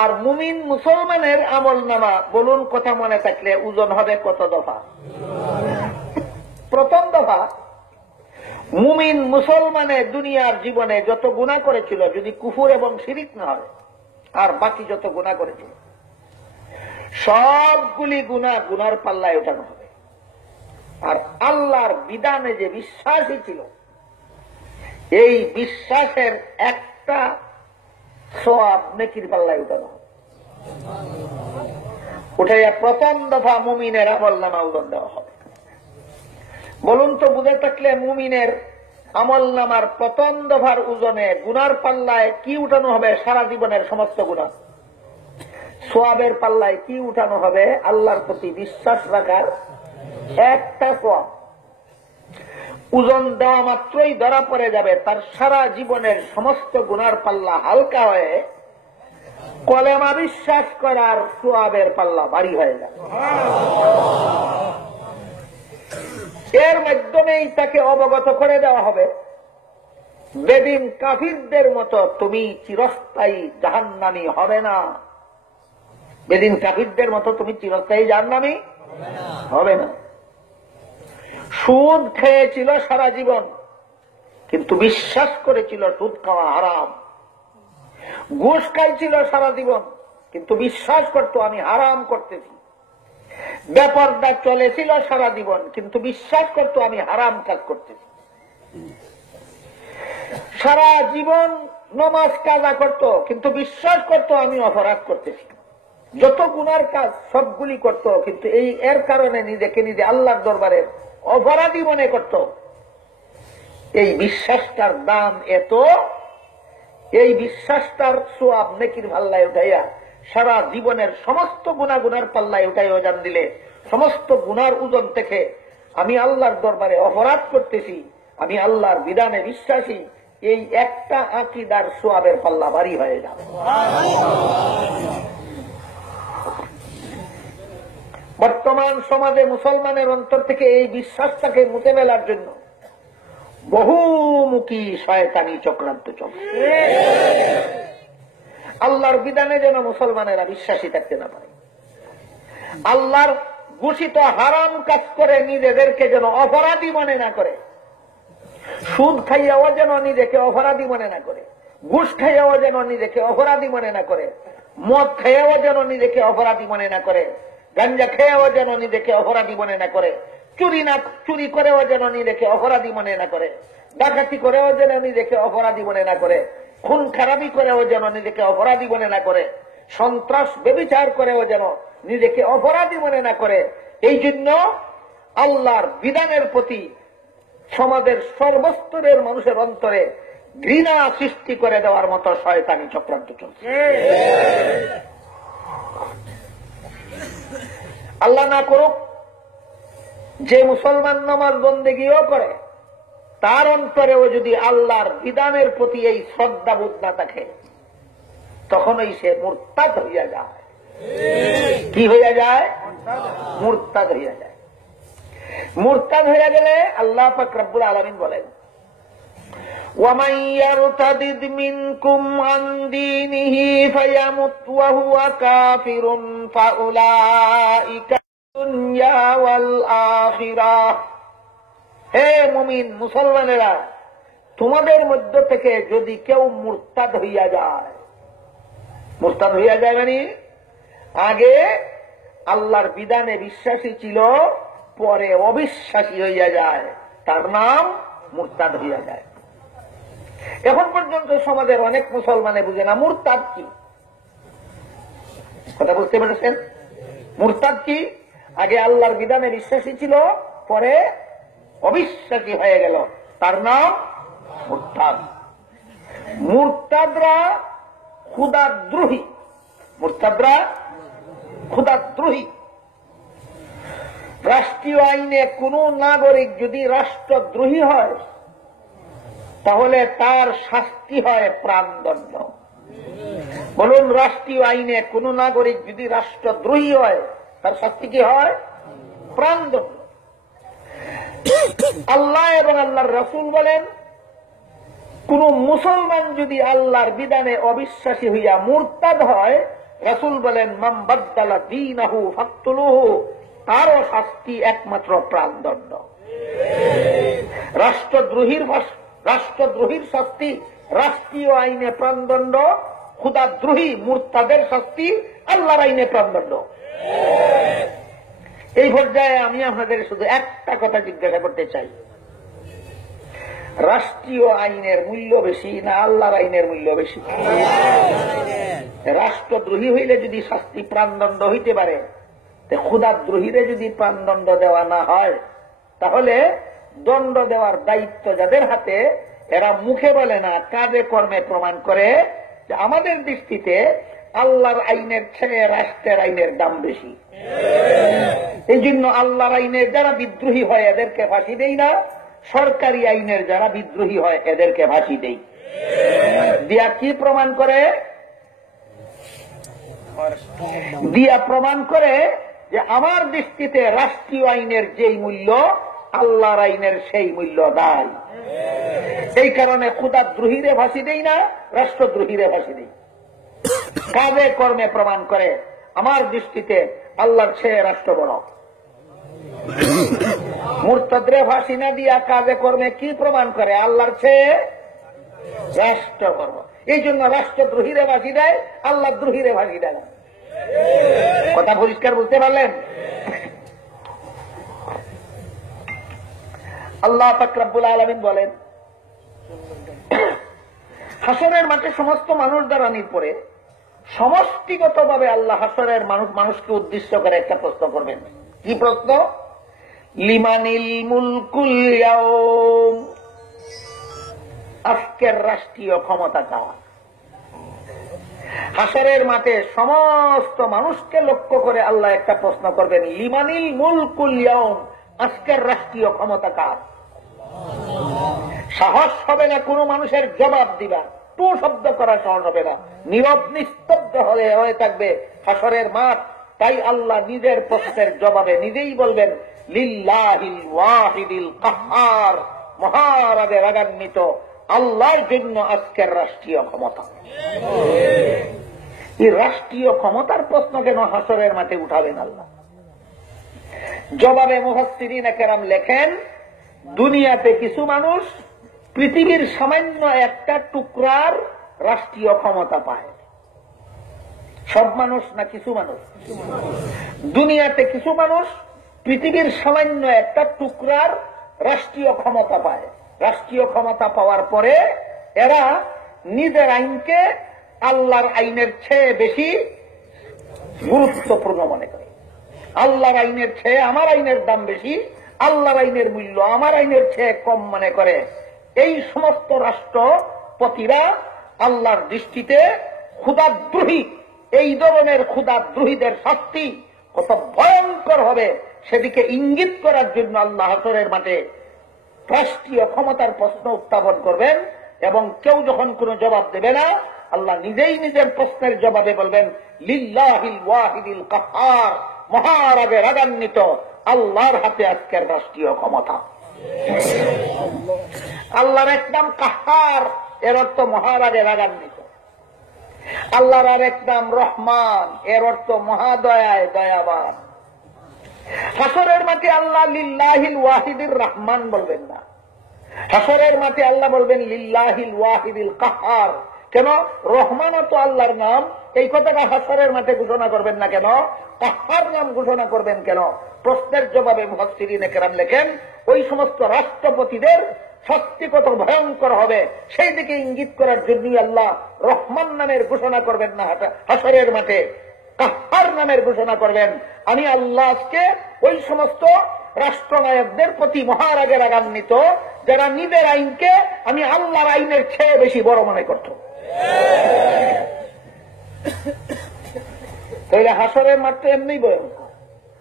আর মুমিন মুসলমানের আমল নামা বলুন, কথা মনে থাকলে, ওজন হবে কত দফা? প্রথম দফা, মুমিন মুসলমানের দুনিয়ার জীবনে যত গুনাহ করেছিল, যদি কুফর এবং শিরিক না হয়, আর বাকি যত গুনাহ করেছিল সবগুলি গুনাহ গুনার পাল্লায় ওঠানো হবে। আর আল্লাহর বিধানে যে বিশ্বাসী ছিল, এই বিশ্বাসের একটা সওয়াব নেকির পাল্লায় উঠানো হবে। উঠাইয়া প্রথম দফা মুমিনের আমলনামা ওজন দেওয়া হবে। বলুন তো, বুঝে থাকলে মুমিনের আমলনামার প্রথম দফার ওজনে গুনার পাল্লায় কি উঠানো হবে? সারা জীবনের সমস্ত গুনাহ। সওয়াবের পাল্লায় কি উঠানো হবে? আল্লাহর প্রতি বিশ্বাস রাখার একটা সওয়াব। ওজন দেওয়া মাত্রই ধরা পড়ে যাবে তার সারা জীবনের সমস্ত গুনার পাল্লা হালকা হয়ে কলেমা বিশ্বাস করার সওয়াবের পাল্লা ভারী হয়ে যাবে। এর মাধ্যমেই তাকে অবগত করে দেওয়া হবে, বেদিন কাফিরদের মতো তুমি চিরস্থায়ী জাহান্নামী হবে না। বেদিন কাফিরদের মতো তুমি চিরস্থায়ী জাহান্নামী হবে না। সুদ খেয়েছিল সারা জীবন, কিন্তু বিশ্বাস করেছিল সুদ খাওয়া হারাম। ঘুষ খাইছিল সারা জীবন, কিন্তু বিশ্বাস করতো আমি হারাম করতেছি। বেপরদা চলেছিল সারা জীবন, কিন্তু বিশ্বাস করতো আমি হারাম কাজ করতেছি। সারা জীবন নামাজ কাজা করতো, কিন্তু বিশ্বাস করতো আমি অপরাধ করতেছি। যত গুনার কাজ সবগুলি করতো, কিন্তু এর কারণে নিজেকে নিজে আল্লাহর দরবারে অপরাধী মনে করত। এই বিশ্বাসটার দাম এত, এই বিশ্বাসটার সওয়াব নেকির পাল্লায় উঠাইয়া সারা জীবনের সমস্ত গুনার পাল্লায় উঠাই ওজন দিলে সমস্ত গুনার ওজন থেকে আমি আল্লাহর দরবারে অপরাধ করতেছি, আমি আল্লাহর বিধানে বিশ্বাসী, এই একটা আকীদার সওয়াবের পাল্লা ভারী হয়ে যাবে। বর্তমান সমাজে মুসলমানের অন্তর থেকে এই বিশ্বাসটাকে মুছে ফেলার জন্য বহুমুখী শয়তানি চক্রান্ত চলছে। আল্লাহর বিধানে যেন মুসলমানেরা বিশ্বাসী থাকতে না পারে, আল্লাহর ঘোষিত হারাম কাজ করে নিজেদেরকে যেন অপরাধী মনে না করে, সুদ খাইয়াও যেন নিজেকে অপরাধী মনে না করে, ঘুষ খাইয়াও যেন নিজেকে অপরাধী মনে না করে, মদ খাইয়াও যেন নিজেকে অপরাধী মনে না করে, গাঞ্জা খেয়েও যেন নিজেকে অপরাধী মনে না করে, চুরি করেও যেন নিজেকে অপরাধী মনে না করে, ডাকাতি করেও যেন নিজেকে অপরাধী মনে না করে, খুন খারাপি করেও যেন নিজেকে অপরাধী মনে না করে, সন্ত্রাস ব্যভিচার করেও যেন নিজেকে অপরাধী মনে না করে। এই জন্য আল্লাহর বিধানের প্রতি সমাজের সর্বস্তরের মানুষের অন্তরে ঘৃণা সৃষ্টি করে দেওয়ার মতো শয়তানি চক্রান্ত চলছে। আল্লাহ না করুক, যে মুসলমান নামাজ বন্দেগীও করে তার অন্তরেও যদি আল্লাহর বিধানের প্রতি এই শ্রদ্ধাবোধ না থাকে, তখনই সে মুরতাদ হইয়া যায়। কি হইয়া যায়? মুরতাদ হইয়া যায়। মুরতাদ হয়ে গেলে আল্লাহ পাক রব্বুল আলামিন বলেন, وَمَنْ يَرْتَدِدْ مِنْكُمْ عَنْ دِينِهِ فَيَمُتْ وَهُوَ كَافِرٌ فَأُولَئِكَ الدُّنْيَا وَالْآخِرَةِ। হে মুমিন মুসলমানেরা, তোমাদের মধ্য থেকে যদি কেউ মুরতাদ হইয়া যায়, মুরতাদ হইয়া যায় মানে আগে আল্লাহর বিধানে বিশ্বাসী ছিল, পরে অবিশ্বাসী হইয়া যায়, তার নাম মুরতাদ হইয়া যায়। এখন পর্যন্ত সমাজের অনেক মুসলমানে বুঝে না মুরতাদ কি। কথা বুঝতে পেরেছেন? মুরতাদ কি? আগে আল্লাহর বিধানে বিশ্বাসী ছিল, পরে অবিশ্বাসী হয়ে গেল, তার নাম মুরতাদ। মুরতাদরা খুদাদ্রোহী, মুরতাদরা খুদাদ্রোহী। রাষ্ট্রীয় আইনে কোন নাগরিক যদি রাষ্ট্রদ্রোহী হয় তাহলে তার শাস্তি হয় প্রাণদণ্ড। বলুন, রাষ্ট্রীয় আইনে কোন নাগরিক যদি রাষ্ট্রদ্রোহী হয় তার শাস্তি কি হয়? প্রাণদণ্ড। আল্লাহ এবং আল্লাহর রাসূল বলেন, কোন মুসলমান যদি আল্লাহর বিধানে অবিশ্বাসী হইয়া মুরতাদ হয়, রাসূল বলেন মান বাদদালা দীনাহু ফাকতুলুহু, তারও শাস্তি একমাত্র প্রাণদণ্ড। রাষ্ট্রদ্রোহীর শাস্তি রাষ্ট্রীয় আইনে প্রাণদণ্ড, খুদাদ্রোহী মুরতাদের শাস্তি আল্লাহর আইনে প্রাণদণ্ড। এই পর্যায়ে আমি আপনাদের শুধু একটা কথা জিজ্ঞাসা করতে চাই, রাষ্ট্রীয় আইনের মূল্য বেশি না আল্লাহর আইনের মূল্য বেশি? রাষ্ট্রদ্রোহী হইলে যদি শাস্তি প্রাণদণ্ড হইতে পারে, খুদাদ্রোহীরে যদি প্রাণদণ্ড দেওয়া না হয়, তাহলে দণ্ড দেওয়ার দায়িত্ব যাদের হাতে, এরা মুখে বলে না, কাজে কর্মে প্রমাণ করে যে আমাদের দৃষ্টিতে আল্লাহর আইনের চেয়ে রাষ্ট্রের আইনের দাম বেশি। এই জন্য আল্লাহর আইনের যারা বিদ্রোহী হয় এদেরকে ফাঁসি দেই না, সরকারি আইনের যারা বিদ্রোহী হয় এদেরকে ফাঁসি দেই। দিয়া কি প্রমাণ করে? দিয়া প্রমাণ করে যে আমার দৃষ্টিতে রাষ্ট্রীয় আইনের যেই মূল্য আল্লাহর আইনের সেই মূল্য দায়। এই কারণে খুদাদ্রোহীরে ফাঁসি দেই না, রাষ্ট্রদ্রোহীরে ফাঁসি দেই। কাজে কর্মে প্রমাণ করে আমার দৃষ্টিতে আল্লাহর চেয়ে রাষ্ট্র বড়। মুরতাদরে ফাঁসি না দিয়া কাজে কর্মে কি প্রমাণ করে? আল্লাহর চেয়ে রাষ্ট্র বড়। এই জন্য রাষ্ট্রদ্রোহীরে ফাঁসি দেয়, আল্লাহ দ্রোহীরে ফাঁসি দেয় না। কথা পরিষ্কার বুঝতে পারলেন? আল্লাহ পাক রব্বুল আলামিন বলেন, হাসরের মাঠে সমস্ত মানুষ দাঁড়ানোর পরে সমষ্টিগতভাবে আল্লাহ হাসরের মানুষকে উদ্দেশ্য করে একটা প্রশ্ন করবেন। কি প্রশ্ন? লিমানিল মুলকুল ইয়াউম, আজকের রাষ্ট্রীয় ক্ষমতা কার? হাসরের মাঠে সমস্ত মানুষকে লক্ষ্য করে আল্লাহ একটা প্রশ্ন করবেন, লিমানিল মুলকুল ইয়াউম, আজকের রাষ্ট্রীয় ক্ষমতা কার? সাহস হবে না কোন মানুষের জবাব দিবা, টু শব্দ করা সহজ হবে না, নীরব নিস্তব্ধ হয়ে থাকবে হাসরের মাঠ। তাই আল্লাহ নিজের প্রশ্নের জবাবে নিজেই বলবেন, লিল্লাহিল ওয়াহিদিল কাহ্হার, মহারাগে রাগান্বিত আল্লাহর জন্য আজকের রাষ্ট্রীয় ক্ষমতা। এই রাষ্ট্রীয় ক্ষমতার প্রশ্ন কেন হাসরের মাঠে উঠাবেন আল্লাহ? জবাবে মুফাসসিরিন কেরাম লেখেন, দুনিয়াতে কিছু মানুষ পৃথিবীর সামান্য একটা টুকরার রাষ্ট্রীয় ক্ষমতা পায়। সব মানুষ না কিছু মানুষ? দুনিয়াতে কিছু মানুষ পৃথিবীর সামান্য একটা টুকরার রাষ্ট্রীয় ক্ষমতা পায়। রাষ্ট্রীয় ক্ষমতা পাওয়ার পরে এরা নিজের আইনকে আল্লাহর আইনের চেয়ে বেশি গুরুত্বপূর্ণ মনে করে। আল্লাহর আইনের চেয়ে আমার আইনের দাম বেশি, আল্লাহর আইনের মূল্য আমার আইনের চেয়ে কম মনে করে। এই সমস্ত রাষ্ট্রপতিরা আল্লাহর দৃষ্টিতে ক্ষুধাদ্রোহী। এই ধরনের ক্ষুধাদ্রোহীদের শাস্তি কত ভয়ঙ্কর হবে সেদিকে ইঙ্গিত করার জন্য আল্লাহ হাসরের মাঠে রাষ্ট্রীয় ক্ষমতার প্রশ্ন উত্থাপন করবেন, এবং কেউ যখন কোনো জবাব দেবে না, আল্লাহ নিজেই নিজের প্রশ্নের জবাবে বলবেন, লিল্লাহিল ওয়াহিদিল কাহ্হার, মহারাগে রাগান্বিত আল্লাহর হাতে আজকের রাষ্ট্রীয় ক্ষমতা। আল্লাহর এক নাম কাহার, এর অর্থ মহারাজে রাগান্বিত। আল্লাহর আর এক নাম রহমান, এর অর্থ মহাদয়ায় দয়াবান। হাসরের মাঠে আল্লাহ লিল্লাহিল ওয়াহিদির রহমান বলবেন না, হাসরের মাঠে আল্লাহ বলবেন লিল্লাহিল ওয়াহিদিল কাহার। কেন? রহমান তো আল্লাহর নাম, এই কথাটা হাসরের মাঠে ঘোষণা করবেন না কেন? কাহার নাম ঘোষণা করবেন কেন? প্রশ্নের জবাবে মুফাসসিরিনে কেরাম লেখেন, ওই সমস্ত রাষ্ট্রপতিদের শাস্তি কত ভয়ঙ্কর হবে সেই দিকে ইঙ্গিত করার জন্যই আল্লাহ রহমান নামের ঘোষণা করবেন না, হাসরের মাঠে কাহার নামের ঘোষণা করবেন। আমি আল্লাহ আজকে ওই সমস্ত রাষ্ট্রনায়কদের প্রতি মহারাগে রাগান্বিত যারা নিজের আইনকে আমি আল্লাহর আইনের চেয়ে বেশি বড় মনে করত। তাইলে হাসরের মাঠ তো এমনি ভয়ঙ্কর,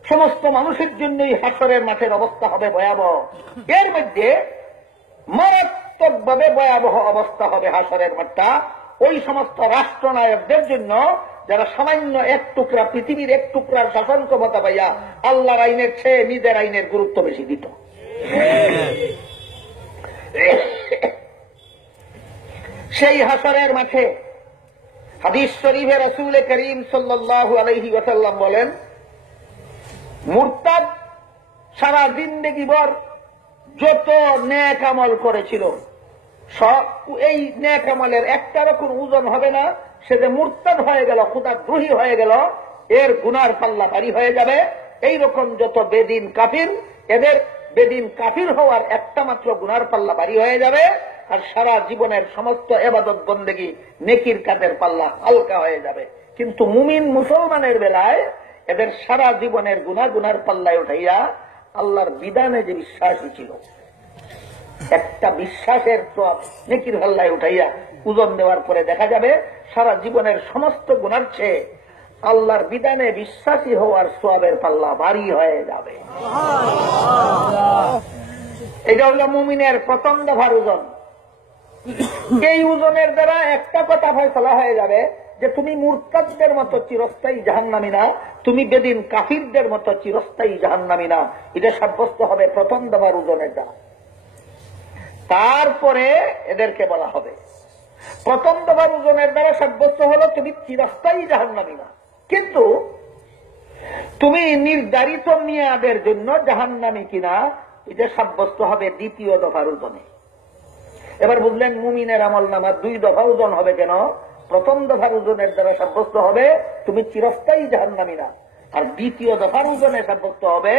সমস্ত মানুষের জন্যই হাসরের মাঠের অবস্থা হবে ভয়াবহ। এর মধ্যে মারাত্মকভাবে ভয়াবহ অবস্থা হবে হাসরের মাঠটা ওই সমস্ত রাষ্ট্রনায়কদের জন্য যারা সামান্য এক টুকরা, পৃথিবীর এক টুকরার শাসন ক্ষমতা পাইয়া আল্লাহর আইনের চেয়ে নিজের আইনের গুরুত্ব বেশি দিত। সেই হাসরের মাঠে হাদিস শরীফে রাসূল করিম সাল্লাল্লাহু আলাইহি ওয়াসাল্লাম বলেন, মুরতাদ সারা জিন্দেগি ভর যত নেক আমল করেছিল সব এই নেক আমলের একটারও কোন ওজন হবে না। সে যে মুরতাদ হয়ে গেল, খোদাদ্রোহী হয়ে গেল, এর গুনার পাল্লা ভারী হয়ে যাবে। এইরকম যত বেদিন কাফির, এদের বেদিন কাফির হওয়ার একটা মাত্র গুনার পাল্লা ভারী হয়ে যাবে, আর সারা জীবনের সমস্ত ইবাদত বন্দেগী নেকির কাজের পাল্লা হালকা হয়ে যাবে। কিন্তু মুমিন মুসলমানের বেলায় এদের সারা জীবনের গুনার পাল্লায় উঠাইয়া আল্লাহর বিধানে যে বিশ্বাসী ছিল, একটা বিশ্বাসের সওয়াব নেকির পাল্লায় উঠাইয়া ওজন দেওয়ার পরে দেখা যাবে সারা জীবনের সমস্ত গুনার চেয়ে আল্লাহর বিধানে বিশ্বাসী হওয়ার সওয়াবের পাল্লা ভারী হয়ে যাবে। এটা হল মুমিনের প্রথম দফার ওজন। এই ওজনের দ্বারা একটা কথা ফয়সালা হয়ে যাবে যে তুমি মুরতাদদের মতো চিরস্থায়ী জাহান্নামী না, তুমি বেদিন কাফিরদের মতো চিরস্থায়ী জাহান্নামী না। এটা সাব্যস্ত হবে প্রথম দফার ওজনের দ্বারা। তারপরে এদেরকে বলা হবে প্রথম দফার ওজনের দ্বারা সাব্যস্ত হলো তুমি চিরস্থায়ী জাহান্নামী না, কিন্তু তুমি নির্ধারিত মেয়াদের জন্য জাহান্নামী কিনা এটা সাব্যস্ত হবে দ্বিতীয় দফার ওজনে। এবার বুঝলেন মুমিনের আমল নামা দুই দফা ওজন হবে কেন? প্রথম দফার ওজনের দ্বারা সাব্যস্ত হবে তুমি চিরস্থায়ী জাহান্নামী না, আর দ্বিতীয় দফার ওজনে সাব্যস্ত হবে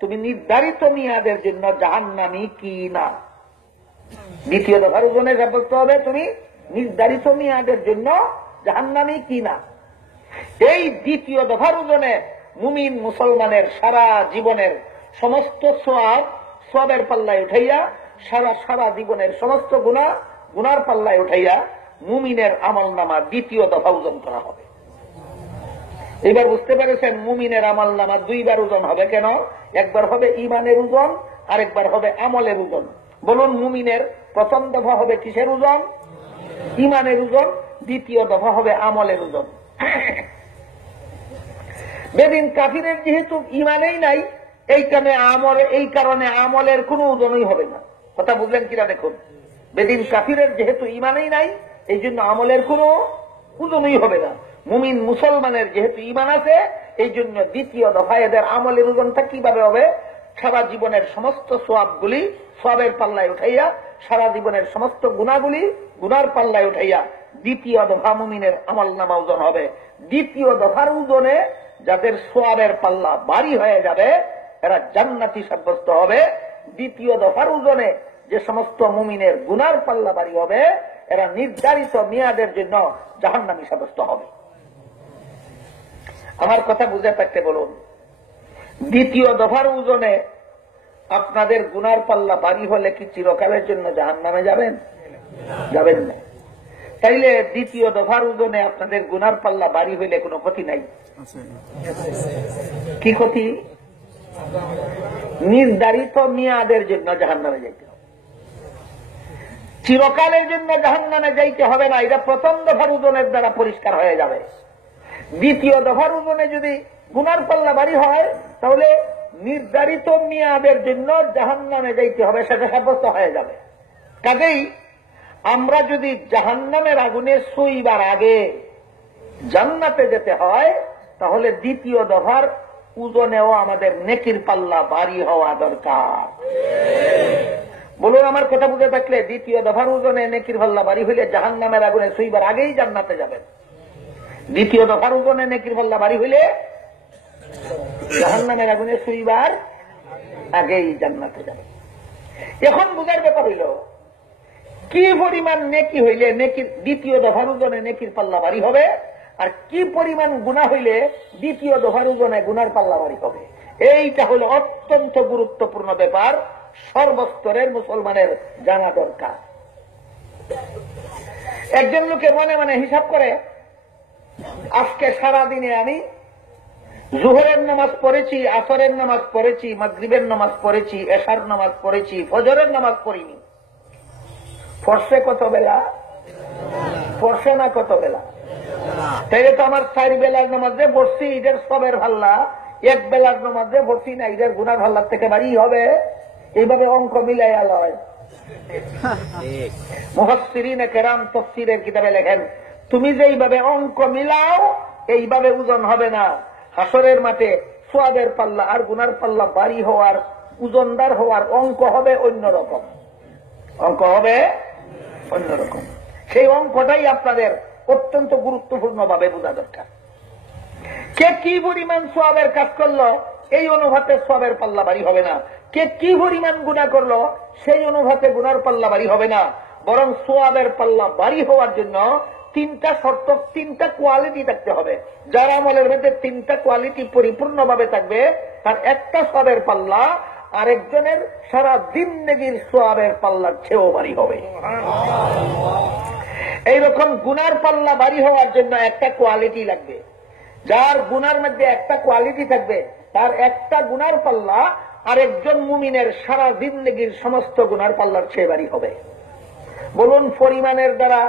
তুমি নির্ধারিত মেয়াদের জন্য জাহান্নামী কি না। দ্বিতীয় দফার ওজনে সাব্যস্ত হবে তুমি নির্ধারিত মেয়াদের জন্য জাহান্নামী কি না। এই দ্বিতীয় দফার ওজনে মুমিন মুসলমানের সারা জীবনের সমস্ত সওয়াবের পাল্লায় উঠাইয়া সারা জীবনের সমস্ত গুনার পাল্লায় উঠাইয়া মুমিনের আমল নামা দ্বিতীয় দফা ওজন করা হবে। এবার বুঝতে পেরেছেন মুমিনের আমল নামা দুইবার ওজন হবে কেন? একবার হবে ঈমানের ওজন, আরেকবার হবে আমলের ওজন। বলুন, মুমিনের প্রথম দফা হবে কিসের ওজন? ঈমানের ওজন। দ্বিতীয় দফা হবে আমলের ওজন। বেদিন কাফিরের যেহেতু ঈমানেই নাই, এই কারণে আমলের কোন ওজনই হবে না। কথা বুঝলেন কিনা দেখুন, বেদিন কাফিরের যেহেতু ঈমানেই নাই, এই জন্য আমলের কোন ওজনই হবে না। মুমিন মুসলমানের যেহেতু ঈমান আছে, এই জন্য দ্বিতীয় দফায় এদের আমলের ওজনটা কিভাবে হবে? সারা জীবনের সমস্ত সওয়াবগুলি সওয়াবের পাল্লায় উঠাইয়া, সারা জীবনের সমস্ত গুনাহগুলি গুনার পাল্লায় উঠাইয়া দ্বিতীয় দফা মুমিনের আমল নামা ওজন হবে। দ্বিতীয় দফার ওজনে যাদের সওয়াবের পাল্লা ভারী হয়ে যাবে এরা জান্নাতি সাব্যস্ত হবে। দ্বিতীয় দফার ওজনে যে সমস্ত মুমিনের গুনার পাল্লা ভারী হবে এরা নির্ধারিত মেয়াদের জন্য জাহান্নামী সাব্যস্ত হবে। আমার কথা বুঝে থাকতে বলুন, দ্বিতীয় দফার ওজনে আপনাদের গুনার পাল্লা ভারী হলে কি চিরকালের জন্য জাহান্নামে যাবেন? যাবেন না। তাইলে দ্বিতীয় দফার ওজনে আপনাদের গুনার পাল্লা ভারী হইলে কোনো ক্ষতি নাই। কি ক্ষতি? নির্ধারিত মেয়াদের জন্য জাহান্নামে যাইতে হবে, চিরকালের জন্য জাহান্নামে যাইতে হবে না। এটা প্রথম দফার ওজনের দ্বারা পরিষ্কার হয়ে যাবে। দ্বিতীয় দফার ওজনে যদি গুনার পাল্লা ভারী হয় তাহলে নির্ধারিত মেয়াদের জন্য জাহান্নামে যাইতে হবে, সেটা সাব্যস্ত হয়ে যাবে। কাজেই আমরা যদি জাহান্নামের আগুনে ছুঁইবার আগে জান্নাতে যেতে হয়, তাহলে দ্বিতীয় দফার ওজনেও আমাদের নেকির পাল্লা ভারী হওয়া দরকার। বলুন, আমার কথা বুঝে থাকলে দ্বিতীয় দফার ওজনে নেকির পাল্লা ভারী হইলে জাহান্নামের আগুনে ছুঁইবার আগেই জান্নাতে যাবেন। দ্বিতীয় দফার ওজনে নেকির পাল্লা ভারী হইলে জাহান্নামের আগুনে ছুঁইবার আগেই জান্নাতে যাবেন। এখন বুঝার ব্যাপার হইল, কি পরিমাণ নেকি হইলে নেকির দ্বিতীয় দফার ওজনে নেকির পাল্লা ভারী হবে, আর কি পরিমাণ গুনাহ হইলে দ্বিতীয় দফার ওজনে গুনার পাল্লা ভারী হবে। এইটা হলো অত্যন্ত গুরুত্বপূর্ণ ব্যাপার, সর্বস্তরের মুসলমানের জানা দরকার। একজন লোকে মনে মনে হিসাব করে, আজকে সারাদিনে আমি জোহরের নামাজ পড়েছি, আসরের নামাজ পড়েছি, মাগরিবের নামাজ পড়েছি, এশার নামাজ পড়েছি, ফজরের নামাজ পড়িনি। পড়ছে কত বেলা? পড়ছে না কত বেলা? তাইলে তো আমার 4 বেলার নামাজে পড়ছি, ঈদের সবের ভাল্লা, 1 বেলার নামাজে পড়ছি না, ঈদের গুনার ভাল্লার থেকে বাড়ি হবে। এইভাবে অঙ্ক মিলাই আলা হয়। মুফাসসিরিনে কেরাম তাফসীরের কিতাবে লেখেন, তুমি যেইভাবে অঙ্ক মিলাও এইভাবে ওজন হবে না। হাসরের মাঠে সওয়াবের পাল্লা আর গুনার পাল্লা ভারী হওয়ার, ওজনদার হওয়ার অঙ্ক হবে অন্যরকম। অঙ্ক হবে অন্যরকম। সেই অঙ্কটাই আপনাদের অত্যন্ত গুরুত্বপূর্ণ ভাবে বোঝা দরকার। কে কি পরিমাণ সওয়াবের কাজ করলো এই অনুপাতে সওয়াবের পাল্লা ভারী হবে না, কে কি পরিমাণ গুনাহ করলো সেই অনুপাতে গুনার পাল্লা ভারী হবে না। বরং সওয়াবের পাল্লা ভারী হওয়ার জন্য 3টা শর্ত, 3টা কোয়ালিটি থাকতে হবে। যার আমলের মধ্যে 3টা কোয়ালিটি পরিপূর্ণভাবে থাকবে, তার একটা সওয়াবের পাল্লা আরেকজনের সারা জিন্দেগীর সওয়াবের পাল্লার চেয়েও ভারী হবে। এইরকম গুনার পাল্লা ভারী হওয়ার জন্য একটা কোয়ালিটি লাগবে। যার গুনার মধ্যে একটা কোয়ালিটি থাকবে, তার একটা গুনার পাল্লা আরেকজন মুমিনের সারা জিন্দেগীর সমস্ত গুনার পাল্লার চেয়ে ভারী হবে। বলুন, পরিমাণের দ্বারা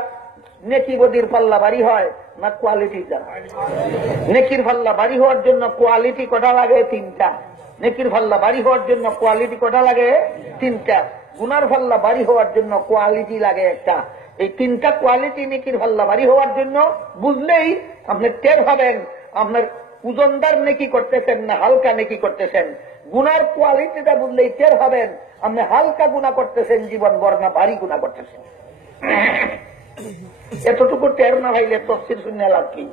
নেকি বদির পাল্লা ভারী হয় না কোয়ালিটির দ্বারা? নেকির পাল্লা ভারী হওয়ার জন্য কোয়ালিটি কটা লাগে? 3টা। নেকির পাল্লা ভারী হওয়ার জন্য কোয়ালিটি কটা লাগে? 3টা। গুনার পাল্লা ভারী হওয়ার জন্য কোয়ালিটি লাগে একটা। এই 3টা কোয়ালিটি নেকির পাল্লা ভারী হওয়ার জন্য বুঝলেই আপনি টের পাবেন আপনার ওজনদার নেকি করতেছেন না হালকা নেকি করতেছেন। গুনার কোয়ালিটিটা বুঝলেই টের পাবেন আপনি হালকা গুনাহ করতেছেন জীবন ভর না ভারী গুনাহ করতেছেন। এতটুকু টের না হইলে তাফসীর শুনে লাভ কি?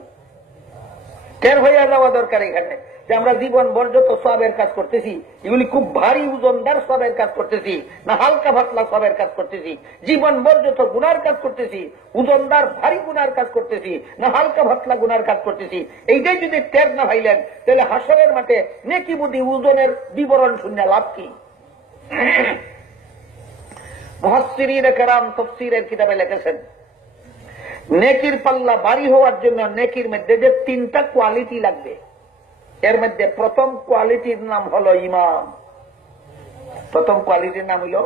টের হইয়া যাওয়া দরকার এখানে যে আমরা জীবন ভর যত সওয়াবের কাজ করতেছি এগুলি খুব ভারী ওজনদার সওয়াবের কাজ করতেছি না হালকা পাতলা সওয়াবের কাজ করতেছি। জীবন ভর যত গুনার কাজ করতেছি ওজনদার ভারী গুনার কাজ করতেছি না হালকা পাতলা গুনার কাজ করতেছি। এইটাই যদি টের না হইলেন তাহলে হাসরের মাঠে নেকি বুদ্ধি ওজনের বিবরণ শুনে লাভ কি? মুফাসসিরিনে কেরাম তাফসীরের কিতাবে লিখেছেন, নেকির পাল্লা ভারী হওয়ার জন্য নেকির মধ্যে যে 3টা কোয়ালিটি লাগবে, এর মধ্যে প্রথম কোয়ালিটির নাম হলো ঈমান। প্রথম কোয়ালিটির নাম হলো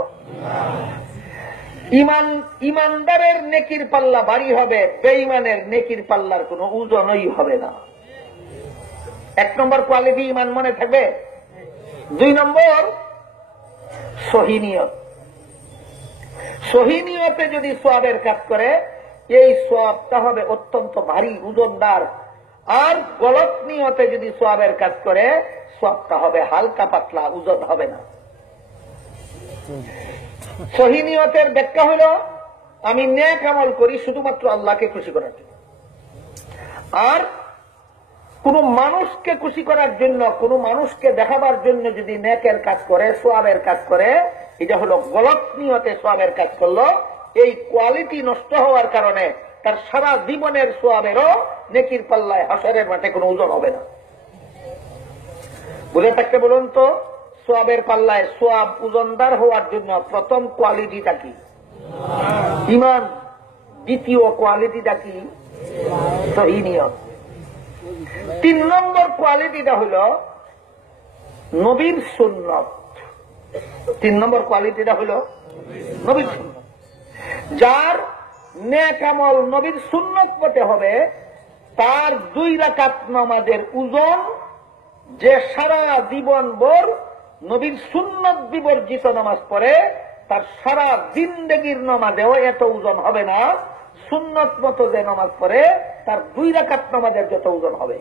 ঈমান। ঈমানদারের নেকির পাল্লা ভারী হবে, বেঈমানের নেকির পাল্লার কোনো ওজনই হবে না। 1 নম্বর কোয়ালিটি ঈমান মনে থাকবে। 2 নম্বর সহিহ নিয়ত। সহিহ নিয়তে যদি সওয়াবের কাজ করে এই সওয়াবটা হবে অত্যন্ত ভারী ওজনদার, আর গলত নিয়তে যদি সওয়াবের কাজ করে সওয়াবটা হবে হালকা পাতলা, ওজন হবে না। সহিহ নিয়তের ব্যাখ্যা হল আমি নেক আমল করি শুধুমাত্র আল্লাহকে খুশি করার জন্য, আর কোন মানুষকে খুশি করার জন্য, কোন মানুষকে দেখাবার জন্য যদি নেকের কাজ করে, সওয়াবের কাজ করে, এটা হলো গলত নিয়তে সওয়াবের কাজ করলো। এই কোয়ালিটি নষ্ট হওয়ার কারণে তার সারা জীবনের সওয়াবেরও নেকির পাল্লায় হাসরের মাঠে কোনো ওজন হবে না। বুঝে থাকতে বলুন তো, সওয়াবের পাল্লায় সওয়াব ওজনদার হওয়ার জন্য প্রথম কোয়ালিটিটা কি? ঈমান। দ্বিতীয় কোয়ালিটিটা কি? সহিহ নিয়ত। 3 নম্বর কোয়ালিটিটা হলো নবীর সুন্নত। 3 নম্বর কোয়ালিটিটা হলো নবীর সুন্নত। যার নেক আমল নবীর সুন্নত মতে হবে তার 2 রাকাত নামাজের ওজন যে সারা জীবন ভর নবীর সুন্নত বিবর্জিত নামাজ পড়ে তার সারা জিন্দেগির নামাজেও এত ওজন হবে না সুন্নত মতো যে নামাজ পড়ে তার 2 রাকাত নামাজের যত ওজন হবে।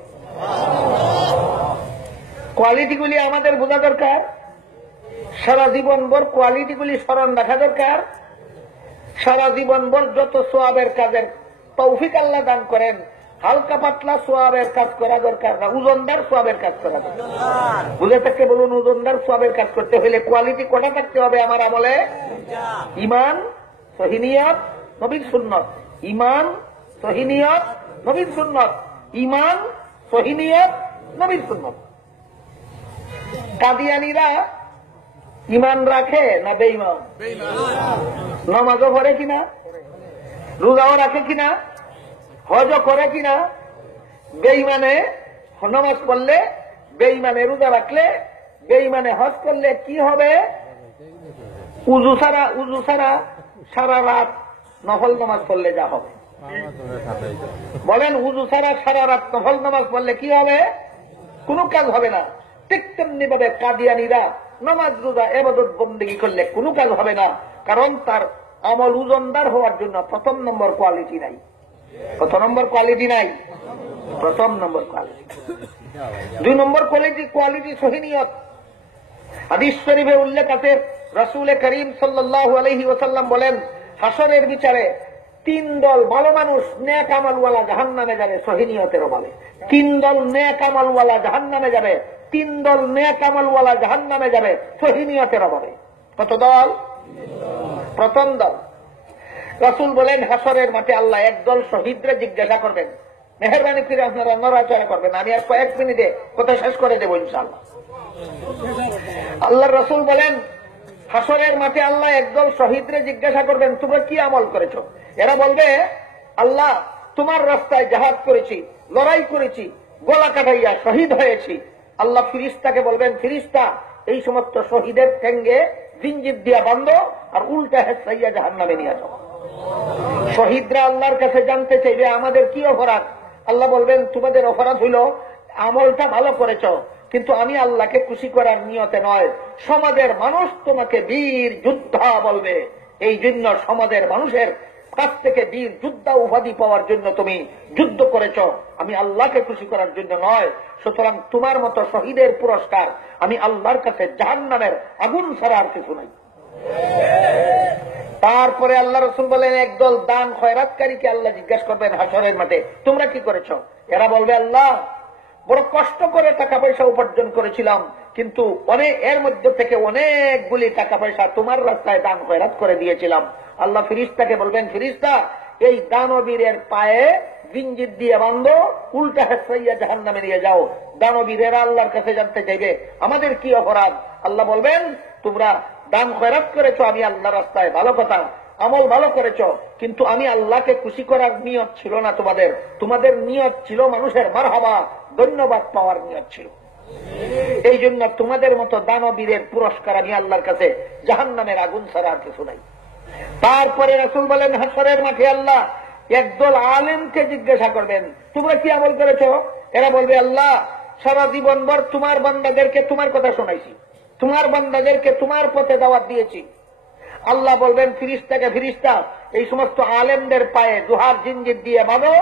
কোয়ালিটিগুলি আমাদের বোঝা দরকার, সারা জীবন ভর কোয়ালিটিগুলি স্মরণ রাখা দরকার। সারা জীবন ভর যত সোয়াবের কাজের তৌফিক আল্লাহ দান করেন, হালকা পাতলা সোয়াবের কাজ করা দরকার না, ওজনদার সোয়াবের কাজ করা দরকার। বুঝে থাকতে বলুন, ওজনদার সোয়াবের কাজ করতে হলে কোয়ালিটি কটা থাকতে হবে আমার আমলে? ইমান, সহিনিয়ত, নবীর সুন্নত। ইমান, সহিনিয়ত, নবীর সুন্নত। ইমান, সহিনিয়ত, নবীর সুন্নত। কাদিয়ানীরা ইমান রাখে না বেঈমান? নামাজও পড়ে কিনা, রোজাও রাখে কিনা, হজও করে কিনা? বেঈমানে নামাজ পড়লে, বেঈমানে রোজা রাখলে, বেঈমানে হজ করলে কি হবে? উজু ছাড়া সারা রাত নফল নামাজ পড়লে যা হবে। বলেন, উজু ছাড়া সারা রাত নফল নামাজ পড়লে কি হবে? কোনো কাজ হবে না। ঠিক তেমনি ভাবে কাদিয়ানীরা নামাজ রোজা ইবাদত বন্দেগী করলে কোনো কাজ হবে না, কারণ তার আমল ওজনদার হওয়ার জন্য প্রথম নম্বর কোয়ালিটি নাই। কত নম্বর কোয়ালিটি নাই? প্রথম নম্বর কোয়ালিটি। 2 নম্বর কোয়ালিটি সহিনিয়ত। হাদিস শরীফে উল্লেখ আছে, রাসূল করিম সাল্লাল্লাহু আলাইহি ওয়াসাল্লাম বলেন, হাসরের বিচারে 3 দল ভালো মানুষ নেক আমলওয়ালা জাহান্নামে যাবে সহিনিয়তের অভাবে। 3 দল নেক আমলওয়ালা জাহান্নামে যাবে, 3 দল নেক আমলওয়ালা জাহান্নামে যাবে সহিনিয়তের অভাবে। কত দল? প্রথম দল। রাসূল বলেন, হাসরের মাঠে আল্লাহ একদল শহীদরা জিজ্ঞাসা করবেন, মেহেরবানি করে আপনারা নড়াচড়া করবেন, আমি আর কয়েক মিনিটে কথা শেষ করে দেবো ইনশাআল্লাহ। আল্লাহর রাসূল বলেন, হাসরের মাঠে আল্লাহ একদল শহীদরে জিজ্ঞাসা করবেন, তোমরা কি আমল করেছো? এরা বলবে, আল্লাহ তোমার রাস্তায় জিহাদ করেছি, লড়াই করেছি, গলা কাটাইয়া শহীদ হয়েছি। আল্লাহ ফিরিস্তাকে বলবেন, ফিরিস্তা এই সমস্ত শহীদের ঠ্যাঙ্গে জিঞ্জির দিয়া বান্ধ আর উল্টা হেসাইয়া জাহান্নামে নিয়ে যাও। শহীদরা আল্লাহর কাছে জানতে চাইবে আমাদের কি অপরাধ? আল্লাহ বলবেন, তোমাদের অপরাধ হইল আমলটা ভালো করেছ, কিন্তু আমি আল্লাহকে খুশি করার নিয়তে নয়। সমাজের মানুষ তোমাকে বীর যোদ্ধা বলবে, এই জন্য সমাজের মানুষের কাছ থেকে বীর যোদ্ধা উপাধি পাওয়ার জন্য তুমি যুদ্ধ করেছ, আমি আল্লাহকে খুশি করার জন্য নয়। সুতরাং তোমার মতো শহীদের পুরস্কার আমি আল্লাহর কাছে জাহান্নামের আগুন ছাড়া আর কিছু নাই। তারপরে আল্লাহ রাসূল বলেন, একদল দান খয়রাতকারীকে আল্লাহ জিজ্ঞাসা করবেন হাসরের মাঠে, তোমরা কি করেছ? এরা বলবে, আল্লাহ বড় কষ্ট করে টাকা পয়সা উপার্জন করেছিলাম, কিন্তু এর মধ্যে থেকে অনেকগুলি টাকা পয়সা তোমার রাস্তায় দান খয়রাত করে দিয়েছিলাম। আল্লাহ ফিরিস্তাকে বলবেন, ফিরিস্তা এই দানবীরের পায়ে জিঞ্জির দিয়ে বান্ধো, উল্টা হেসাইয়া জাহান্নামে নিয়ে যাও। দানবীরেরা আল্লাহর কাছে জানতে চাইবে আমাদের কি অপরাধ? আল্লাহ বলবেন, তোমরা দান খয়রাত করেছ, আমি আল্লাহ রাস্তায়, ভালো কথা, আমল ভালো করেছ, কিন্তু আমি আল্লাহকে খুশি করার নিয়ত ছিল না তোমাদের। তোমাদের নিয়ত ছিল মানুষের মারহাবা, ধন্যবাদ পাওয়ার নিয়ত ছিল। এই জন্য তোমাদের মতো দানবীরের পুরস্কার আমি আল্লাহর কাছে জাহান্নামের আগুন ছাড়া আর কিছু নাই। তারপরে রাসূল বলেন, হাসরের মাঠে আল্লাহ একদল আলেমকে জিজ্ঞাসা করবেন, তোমরা কি আমল করেছ? এরা বলবে, আল্লাহ সারা জীবন ভর তোমার বান্দাদেরকে তোমার কথা শোনাইছি, তোমার বান্দাদেরকে তোমার পথে দাওয়াত দিয়েছি। আল্লাহ বলবেন ফিরিস্তাকে, ফিরিস্তা এই সমস্ত আলেমদের পায়ে দুহার জিঞ্জির দিয়ে বাঁধো,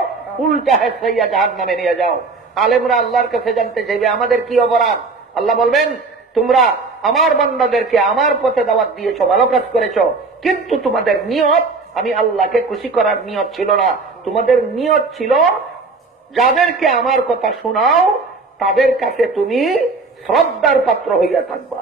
উল্টা হেসাইয়া জাহান্নামে নিয়ে যাও। আলেমরা আল্লাহর কাছে জানতে চাইবে আমাদের কি অপরাধ? আল্লাহ বলবেন, তোমরা আমার বান্দাদেরকে আমার পথে দাওয়াত দিয়েছ, ভালো কাজ করেছ, কিন্তু তোমাদের নিয়ত আমি আল্লাহকে খুশি করার নিয়ত ছিল না। তোমাদের নিয়ত ছিল যাদেরকে আমার কথা শোনাও তাদের কাছে তুমি শ্রদ্ধার পাত্র হইয়া থাকবা,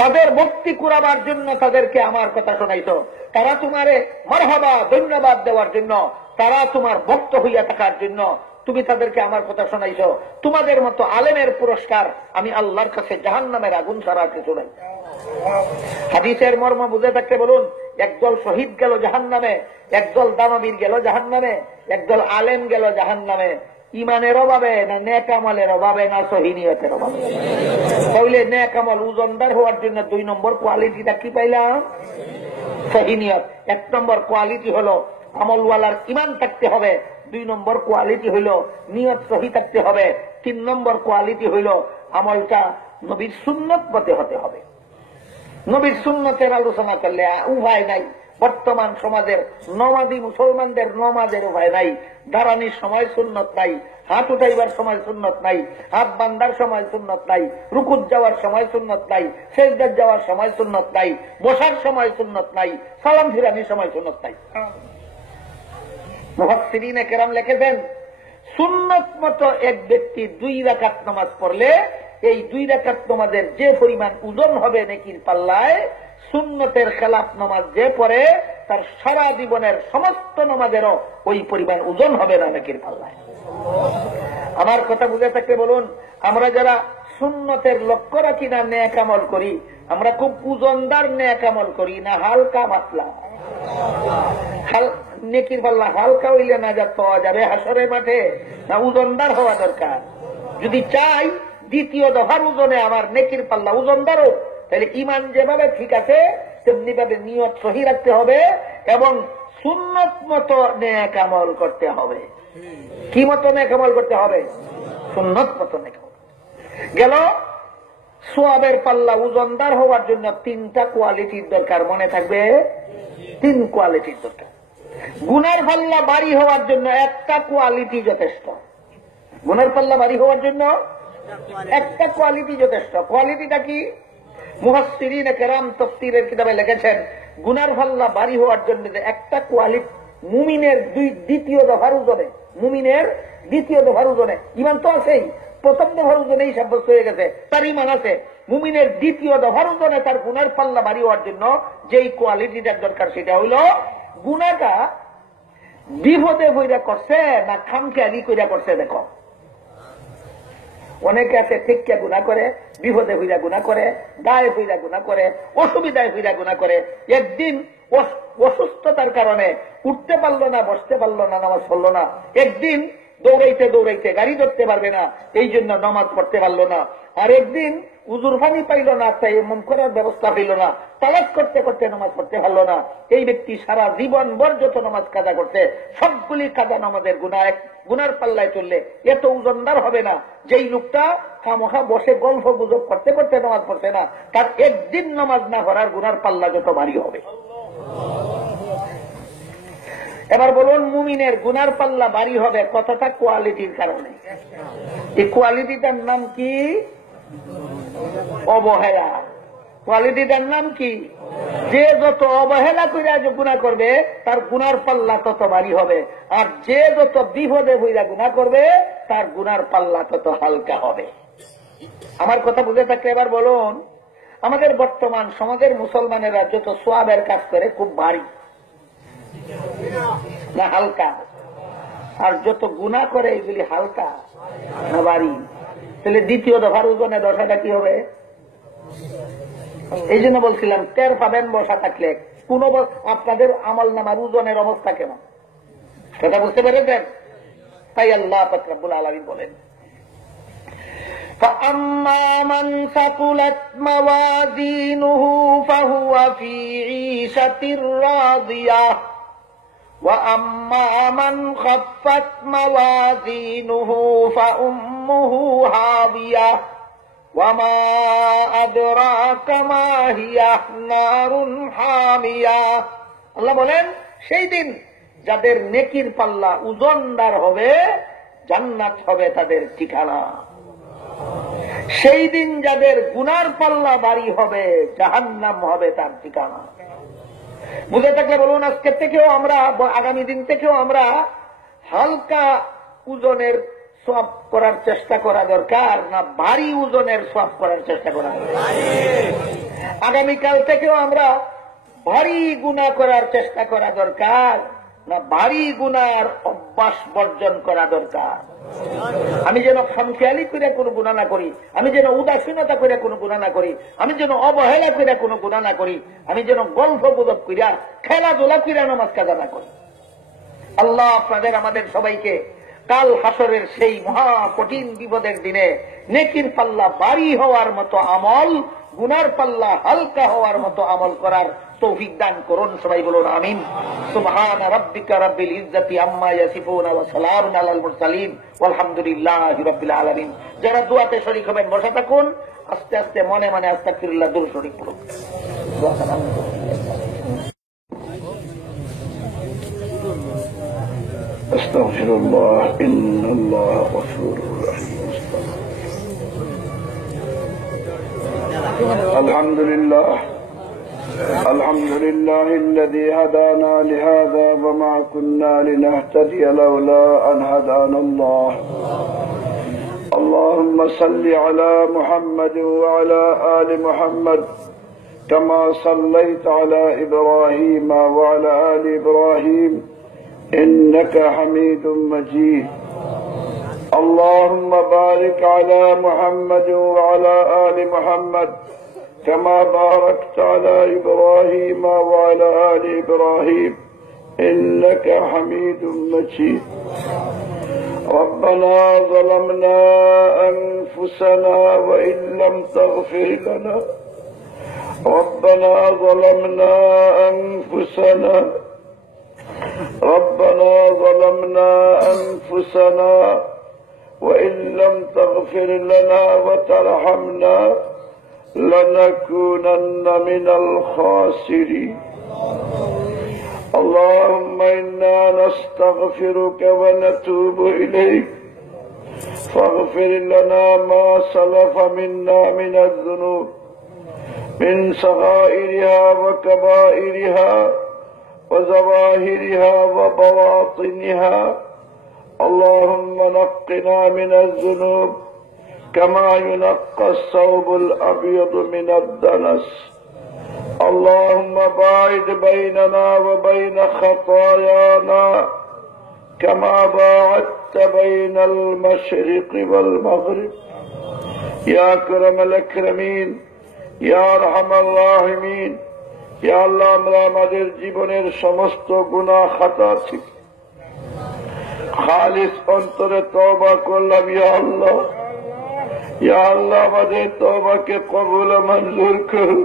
তাদের ভক্তি কুড়াবার জন্য তাদেরকে আমার কথা শোনাইছ, তারা তোমারে মারহাবা ধন্যবাদ দেওয়ার জন্য, তারা তোমার ভক্ত হইয়া থাকার জন্য তুমি তাদেরকে আমার কথা শোনাইছ। তোমাদের মতো আলেমের পুরস্কার আমি আল্লাহর কাছে জাহান্নামের আগুন ছাড়া কিছু নাই। হাদিসের মর্ম বুঝে থাকতে বলুন, একদল শহীদ গেল জাহান্নামে, একদল দানবীর গেল জাহান্নামে, একদল আলেম গেল জাহান্নামে। ইমানের অভাবে না নেক আমলের অভাবে না সহিনিয়তের অভাবে? তাহলে নেক আমল ওজনদার হওয়ার জন্য 2 নম্বর কোয়ালিটিটা কি পাইলাম? সহিনিয়ত। 1 নম্বর কোয়ালিটি হলো আমলওয়ালার ইমান থাকতে হবে, 2 নম্বর কোয়ালিটি হলো নিয়ত সহি থাকতে হবে, 3 নম্বর কোয়ালিটি হইল আমলটা নবীর সুন্নত মতে হতে হবে। নবীর সুন্নতের আলোচনা করলে উপায় নাই। বর্তমান সমাজের নমাজি মুসলমানদের নমাজের উপায় নাই। দাঁড়ানির সময় সুন্নত নাই, হাত উঠাইবার সময় সুন্নত নাই, হাত বান্ধার সময় সুন্নত নাই, রুকুত যাওয়ার সময় সুন্নত নাই, সেজদার যাওয়ার সময় সুন্নত নাই, বসার সময় সুন্নত নাই, সালাম ফিরানির সময় সুন্নত নাই। মুফাসসিরিনে কেরাম লিখেছেন, সুন্নত মতো এক ব্যক্তি 2 রাকাত নামাজ পড়লে এই 2 রাকাত নামাজের যে পরিমাণ ওজন হবে নেকির পাল্লায়, সুন্নতের খেলাফ নামাজ যে পড়ে তার সারা জীবনের সমস্ত নামাজেরও ওই পরিমাণ ওজন হবে না নেকির পাল্লায়। আমার কথা বুঝে থাকলে বলুন, আমরা যারা সুন্নতের লক্ষ্য রাখি না নেক আমল করি, আমরা খুব ওজনদার নেক আমল করি না হালকা পাতলা? নেকির পাল্লা হালকা হইলে না যা পাওয়া যাবে হাসরের মাঠে, না ওজনদার হওয়া দরকার? যদি চাই দ্বিতীয় দফার ওজনে আমার নেকির পাল্লা ওজনদার হোক, তাহলে ইমান যেভাবে ঠিক আছে তেমনি ভাবে নিয়ত সহি রাখতে হবে এবং সুন্নত মতো নেক আমল করতে হবে। কি মতো নেক আমল করতে হবে? সুন্নত মতো নেক আমল। গেল সোয়াবের পাল্লা ওজনদার হওয়ার জন্য 3টা কোয়ালিটির দরকার, মনে থাকবে? 3 কোয়ালিটির দরকার। গুনার পাল্লা ভারী হওয়ার জন্য 1টা কোয়ালিটি যথেষ্ট। গুনার পাল্লা ভারী হওয়ার জন্য 1টা কোয়ালিটি যথেষ্ট। কোয়ালিটিটা কি? মুফাসসিরিনে কেরাম তাফসীরের কিতাবে লিখেছেন, গুনার পাল্লা ভারী হওয়ার জন্য 1টা কোয়ালিটি মুমিনের দ্বিতীয় দফার ওজনে, মুমিনের দ্বিতীয় দফার ওজনে, ইমান তো আছেই, প্রথম দফার ওজনেই সাব্যস্ত হয়ে গেছে তার ইমান আছে। মুমিনের দ্বিতীয় দফার ওজনে তার গুনার পাল্লা ভারী হওয়ার জন্য যেই কোয়ালিটিটার দরকার সেটা হইল গুনাহটা বিপদে বইরা করছে না খামখেয়ালি কইরা করছে। দেখো, অনেকে আছে ঠিককে গুনাহ করে, বিপদে হইরা গুনাহ করে, দায়ে হইরা গুনাহ করে, অসুবিধায় হইরা গুনাহ করে। একদিন অসুস্থতার কারণে উঠতে পারলো না, বসতে পারলো না, নামাজ পড়লো না। একদিন দৌড়াইতে দৌড়াইতে গাড়ি ধরতে পারবে না, এই জন্য নামাজ পড়তে পারলো না। আর একদিন উজুর পানি পাইল না, তাই এমন করার ব্যবস্থা হইল না, তালাশ করতে করতে নামাজ পড়তে পারলো না। এই ব্যক্তি সারা জীবন ভর যত নামাজ কাজা করছে সবগুলি কাজা নামাজের গুনার পাল্লায় চললে এত ওজনদার হবে না। যেই লোকটা খামোখা বসে গল্প গুজব করতে করতে নামাজ পড়ছে না, তার একদিন নামাজ না পড়ার গুনার পাল্লা যত ভারী হবে। এবার বলুন, মুমিনের গুনার পাল্লা ভারী হবে কতটা কোয়ালিটির কারণে। এই কোয়ালিটিটার নাম কি? অবহেলা। কোয়ালিটিটার নাম কি? যে যত অবহেলা করে গুনাহ করবে তার গুনার পাল্লা তত ভারী হবে, আর যে যত বিপদে হইরা গুনাহ করবে তার গুনার পাল্লা তত হালকা হবে। আমার কথা বুঝে থাকলে এবার বলুন, আমাদের বর্তমান সমাজের মুসলমানেরা যত সোয়াবের কাজ করে খুব ভারী না হালকা? আর যত গুনাহ করে এগুলি হালকা না ভারী? তাহলে দ্বিতীয় দফার ওজনে দশাটা কি হবে? এই জন্য বলছিলাম টের পাবেন বসা থাকলে কোন আপনাদের আমল নামার ওজনের অবস্থা কেমন, সেটা বুঝতে পেরেছেন? তাই আল্লাহ পাক রব্বুল আলামিন বলেন, فَأَمَّا مَنْ ثَقُلَتْ مَوَازِينُهُ فَهُوَ فِي عِيشَةٍ رَاضِيَةٍ وَأَمَّا مَنْ خَفَّتْ مَوَازِينُهُ فَأُمُّهُ هَاوِيَةٌ وَمَا أَدْرَاكَ مَا هِيَ نَارٌ حَامِيَةٌ। আল্লাহ বলেন, সেই দিন যাদের নেকির পাল্লা ওজনদার হবে জান্নাত হবে তাদের ঠিকানা। সেই দিন যাদের গুনার পাল্লা ভারী হবে জাহান্নাম হবে তার ঠিকানা। বুঝে থাকলে বলুন, আজকে থেকেও আমরা, আগামী দিন থেকেও আমরা হালকা ওজনের সওয়াব করার চেষ্টা করা দরকার না ভারী ওজনের সওয়াব করার চেষ্টা করা দরকার? আগামীকাল থেকেও আমরা ভারী গুনাহ করার চেষ্টা করা দরকার না ভারী গুনার অভ্যাস বর্জন করা দরকার? আমি যেন খামখেয়ালি করে কোনো গুনাহ না করি, আমি যেন উদাসীনতা করে কোনো গুনাহ না করি, আমি যেন অবহেলা করে কোনো গুনাহ না করি, আমি যেন গল্প গুজব করিয়া খেলাধুলা করিয়া নামাজ কাজা না করি। আল্লাহ আপনাদের আমাদের সবাইকে কাল হাসরের সেই মহা কঠিন বিপদের দিনে নেকির পাল্লা ভারী হওয়ার মতো আমল, গুনার পাল্লা হালকা হওয়ার মতো আমল করার তৌফিক দান করুন। সবাই বলুন আমিন। সুবহানা রাব্বিকা রাব্বিল ইজ্জাতি আম্মা ইয়াসিফুন ওয়া সালামুন আলাল মুরসালিন ওয়ালহামদুলিল্লাহি রাব্বিল আলামিন। যারা দুআতে শরীক হবেন বসা থাকুন, আস্তে আস্তে মনে মনে আস্তাগফিরুল্লাহ দুরূদ শরীফ পড়ুন। আস্তাগফিরুল্লাহ ইন্নাল্লাহ গফুরুর রহিম। আলহামদুলিল্লাহ الحمد لله الذي هدانا لهذا وما كنا لنهتدي لولا أن هدانا الله. اللهم صل على محمد وعلى آل محمد كما صليت على إبراهيم وعلى آل إبراهيم إنك حميد مجيد. اللهم بارك على محمد وعلى آل محمد كما باركت على إبراهيم وعلى آل إبراهيم إنك حميد مجيد. ربنا ظلمنا أنفسنا وإن لم تغفر لنا ربنا ظلمنا أنفسنا وإن لم تغفر لنا وترحمنا لنكونن من الخاسرين. اللهم إنا نستغفرك ونتوب إليك فاغفر لنا ما سلف منا من الذنوب من صغائرها وكبائرها وظواهرها وبواطنها. اللهم نقنا من الذنوب كما ينقى الثوب الأبيض من الدنس. اللهم باعد بيننا وبين خطايانا كما باعدت بين المشرق والمغرب. يا أكرم الأكرمين يا أرحم الراحمين. يا الله আমরা আমাদের জীবনের সমস্ত গুনাহ খাতা থেকে খালিস অন্তরে তওবা করলাম। ইয়া আল্লাহ, ইয়া আল্লাহ আমাদের তওবাকে কবুল ও মঞ্জুর করুন।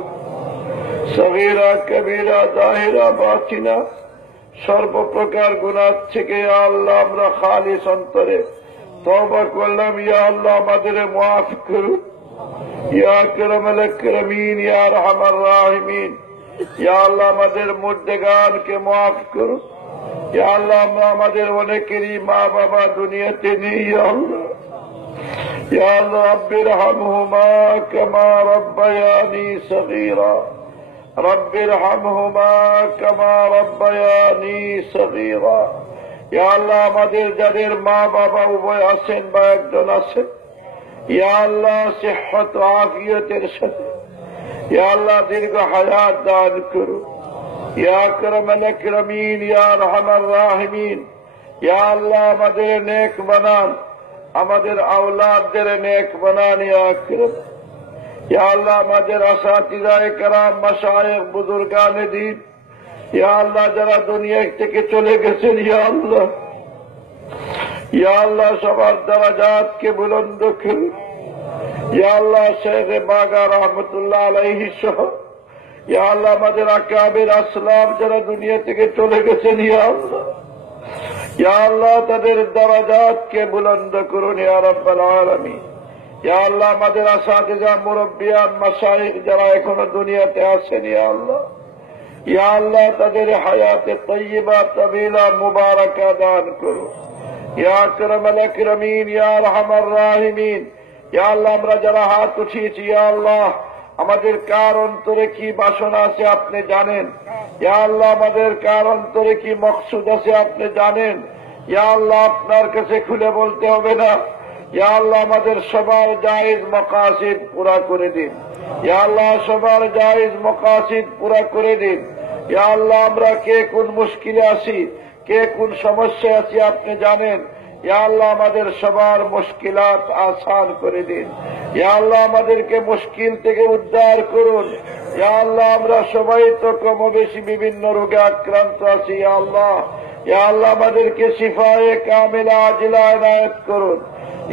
সগীরা কবীরা জাহিরা বাতিনা সর্বপ্রকার গুনাহ থেকে ইয়া আল্লাহ আমরা খালিস অন্তরে তওবা করলাম। ইয়া আল্লাহ আমাদের মাফ করুন। ইয়া আকরামাল আকরামিন ইয়া আরহামার রাহিমিন। ইয়া আল্লাহ আমাদের মুর্দেগানকে মাফ করুন। ইয়া আল্লাহ আমরা আমাদের অনেকেরই মা বাবা দুনিয়াতে নেই। ইয়া আল্লাহ يا الله رب ارحمهما كما ربياني صغيرا. رب ارحمهما كما ربياني صغيرا. يا الله আমাদের যাদের মা বাবা উভয় আছেন বা একজন আছেন, ইয়া আল্লাহ সিহহত ও আফিয়তের সাথে ইয়া আল্লাহ দীর্ঘ হায়াত দান করুন। ইয়া আকরামাল আকরামিন ইয়া আরহামার রাহিমিন। ইয়া আল্লাহ আমাদের নেক বানান, আমাদের আওলাদদের নেক বানান। ইয়া আকরাম ইয়া আল্লাহ আমাদের আসাতিজায়ে কেরাম মাশায়েখ বুজুর্গানে দ্বীন ইয়া আল্লাহ যারা দুনিয়া থেকে চলে গেছেন, ইয়া আল্লাহ সবার দরাজাতকে বুলন্দ করুন। ইয়া আল্লাহ শেখ বাগা রহমতুল্লাহ আলাইহি সহ ইয়া আল্লাহ আমাদের আকাবির আসলাম যারা দুনিয়া থেকে চলে গেছেন, ইয়া আল্লাহ তাদের দরাজাতকে বুলন্দ করুন। ইয়া রাব্বাল আলামিন। ইয়া আল্লাহ আমাদের আসাতিজা মুরব্বিয়ান মাশায়েখ যারা এখনো দুনিয়াতে আছেন, ইয়া আল্লাহ তাদের হায়াতে তাইয়্যিবা তাবিলা মুবারাকা দান করুন। ইয়া আকরামাল আকরামিন ইয়া আরহামার রাহিমিন। ইয়া আল্লাহ আমরা যারা হাত উঠিয়েছি, ইয়া আল্লাহ আমাদের কার অন্তরে কি বাসনা আছে আপনি জানেন। ইয়া আল্লাহ আমাদের কার অন্তরে কি মকসুদ আছে আপনি জানেন। ইয়া আল্লাহ আপনার কাছে খুলে বলতে হবে না। ইয়া আল্লাহ আমাদের সবার জায়েজ মাকাসিদ পুরা করে দিন। ইয়া আল্লাহ সবার জায়েজ মাকাসিদ পুরা করে দিন। ইয়া আল্লাহ আমরা কে কোন মুশকিলে আছি, কে কোন সমস্যায় আছি আপনি জানেন। ইয়া আল্লাহ আমাদের সবার মুশকিলাত আসান করে দিন। ইয়া আল্লাহ আমাদেরকে মুশকিল থেকে উদ্ধার করুন। ইয়া আল্লাহ আমরা সবাই তো কম বেশি বিভিন্ন রোগে আক্রান্ত আছি। ইয়া আল্লাহ ইয়া আল্লাহ আমাদেরকে শিফায়ে কামিলা আজিলা ইনায়েত করুন।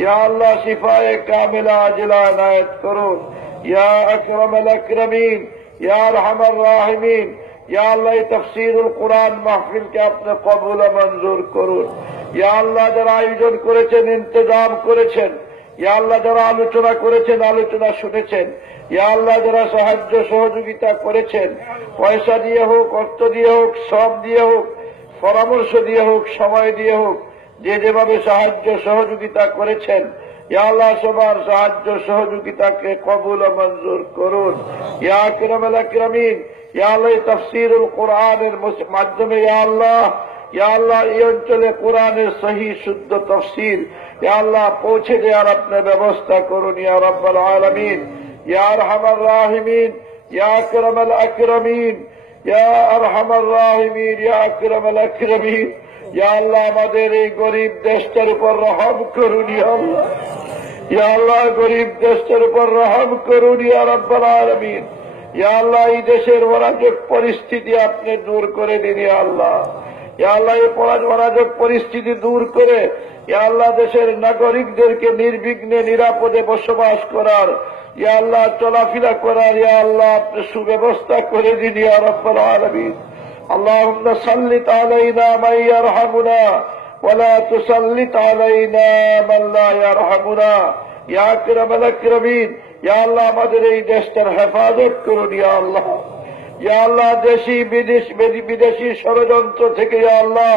ইয়া আল্লাহ শিফায়ে কামিলা আজিলা ইনায়েত করুন। ইয়া আকরামাল আকরামিন, ইয়া আরহামার রাহিমিন। ইয়া আল্লাহ এই তাফসীরুল কুরআন মাহফিলকে আপনি কবুল ও মঞ্জুর করুন। ইয়া আল্লাহ যারা আয়োজন করেছেন, ইন্তজাম করেছেন, ইয়া আল্লাহ যারা আলোচনা করেছেন, আলোচনা শুনেছেন, ইয়া আল্লাহ যারা সাহায্য সহযোগিতা করেছেন, পয়সা দিয়ে হোক, অর্থ দিয়ে হোক, শ্রম দিয়ে হোক, পরামর্শ দিয়ে হোক, সময় দিয়ে হোক, যে যেভাবে সাহায্য সহযোগিতা করেছেন, ইয়া আল্লাহ সবার সাহায্য সহযোগিতাকে কবুল ও মঞ্জুর করুন। ইয়া আকরামাল আকরামিন, ইয়া আল্লাহ তাফসীরুল কুরআনের মাধ্যমে ইয়া আল্লাহ এই অঞ্চলে কোরআনের সহি শুদ্ধ তাফসীর ইয়া আল্লাহ পৌঁছে দেওয়ার আপনি ব্যবস্থা করুন। ইয়া রাব্বাল আলামিন, ইয়া আরহামার রাহিমিন, ইয়া আকরামাল আকরামিন, ইয়া আরহামার রাহিমিন, ইয়া আকরামাল আকরামিন। ইয়া আল্লাহ আমাদের এই গরিব দেশটার উপর রহম করুন। ইয়া আল্লাহ, ইয়া আল্লাহ গরিব দেশটার উপর রহম করুন। ইয়া রাব্বাল আলামিন, ইয়া আল্লাহ এই দেশের অরাজক পরিস্থিতি আপনি দূর করে দিন। ইয়া আল্লাহ, ইয়া আল্লাহ এই অরাজক পরিস্থিতি দূর করে ইয়া আল্লাহ দেশের নাগরিকদেরকে নির্বিঘ্নে নিরাপদে বসবাস করার, ইয়া আল্লাহ চলাফেরা করার ইয়া আল্লাহ আপনি সুব্যবস্থা করে দিন। ইয়া রাব্বাল আলামিন, আল্লাহুম্মা সাল্লিত আলাইনা মান ইয়ারহামুনা ওয়া লা তুসাল্লিত আলাইনা মান লা ইয়ারহামুনা। ইয়া আকরামাল আকরামিন, ইয়া আল্লাহ আমাদের এই দেশটার হেফাজত করুন। ইয়া আল্লাহ, ইয়া আল্লাহ দেশি বিদেশি ষড়যন্ত্র থেকে ইয়া আল্লাহ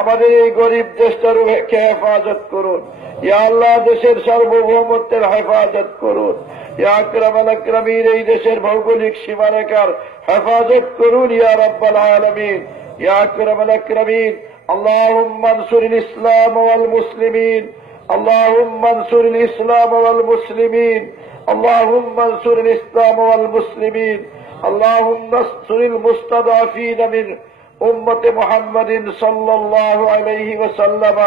আমাদের এই গরিব দেশটাকে হেফাজত করুন। ইয়া আল্লাহ দেশের সার্বভৌমত্বের হেফাজত করুন। ইয়া আকরামাল আকরামিন, এই দেশের ভৌগোলিক সীমারেখার হেফাজত করুন। ইয়া রাব্বাল আলামিন, ইয়া আকরামাল আকরামিন। আল্লাহুম্মা আনসুরিল ইসলাম ওয়াল মুসলিমিন, আল্লাহুম্মা আনসুরিল ইসলাম ওয়াল মুসলিমিন, আল্লাহুম্মা আনসুরিল ইসলাম ওয়াল মুসলিমিন, আল্লাহুম্মা আনসুরিল মুস্তাদআফিন মিন উম্মতি মুহাম্মাদিন সাল্লাল্লাহু আলাইহি ওয়াসাল্লাম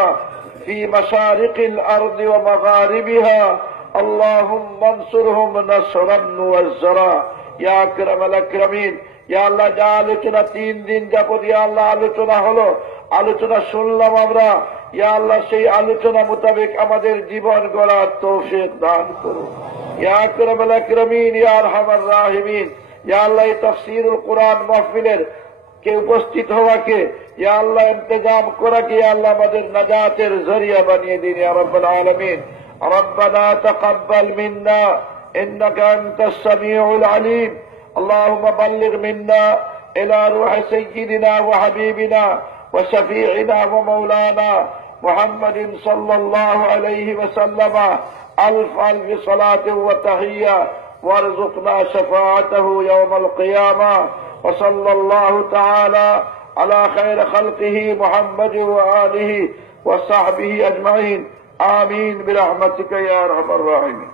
ফি মাশারিকিল আরদি ওয়া মাগারিবিহা। আল্লাহুম্মা আনসুরহুম নাসরান মুআজ্জারা। ইয়া আকরামাল আকরামিন, ইয়া আল্লাহ যা আলোচনা 3 দিন যাবত ইয়া আল্লাহ আলোচনা হলো, আলোচনা শুনলাম আমরা, ইয়া আল্লাহ সেই আলোচনা মোতাবেক আমাদের জীবন গড়ার তৌফিক দান করুন। ইয়া আকরামাল আকরামিন, ইয়া আরহামার রাহিমিন। ইয়া আল্লাহ এই তাফসীরুল কুরআন মাহফিলের কে উপস্থিত হওয়াকে ইয়া আল্লাহ ইন্তজাম করাকে ইয়া আল্লাহ আমাদের নাজাতের জরিয়া বানিয়ে দিন। ইয়া রাব্বাল আলামিন, রব্বানা তাকাব্বাল মিন্না ইন্নাকা আনতাস সামিউল আলিম। اللهم بلغ منا إلى روح سيدنا وحبيبنا وشفيعنا ومولانا محمد صلى الله عليه وسلم ألف ألف صلاة وتحية، وارزقنا شفاعته يوم القيامة. وصلى الله تعالى على خير خلقه محمد وآله وصحبه أجمعين. آمين برحمتك يا أرحم الراحمين.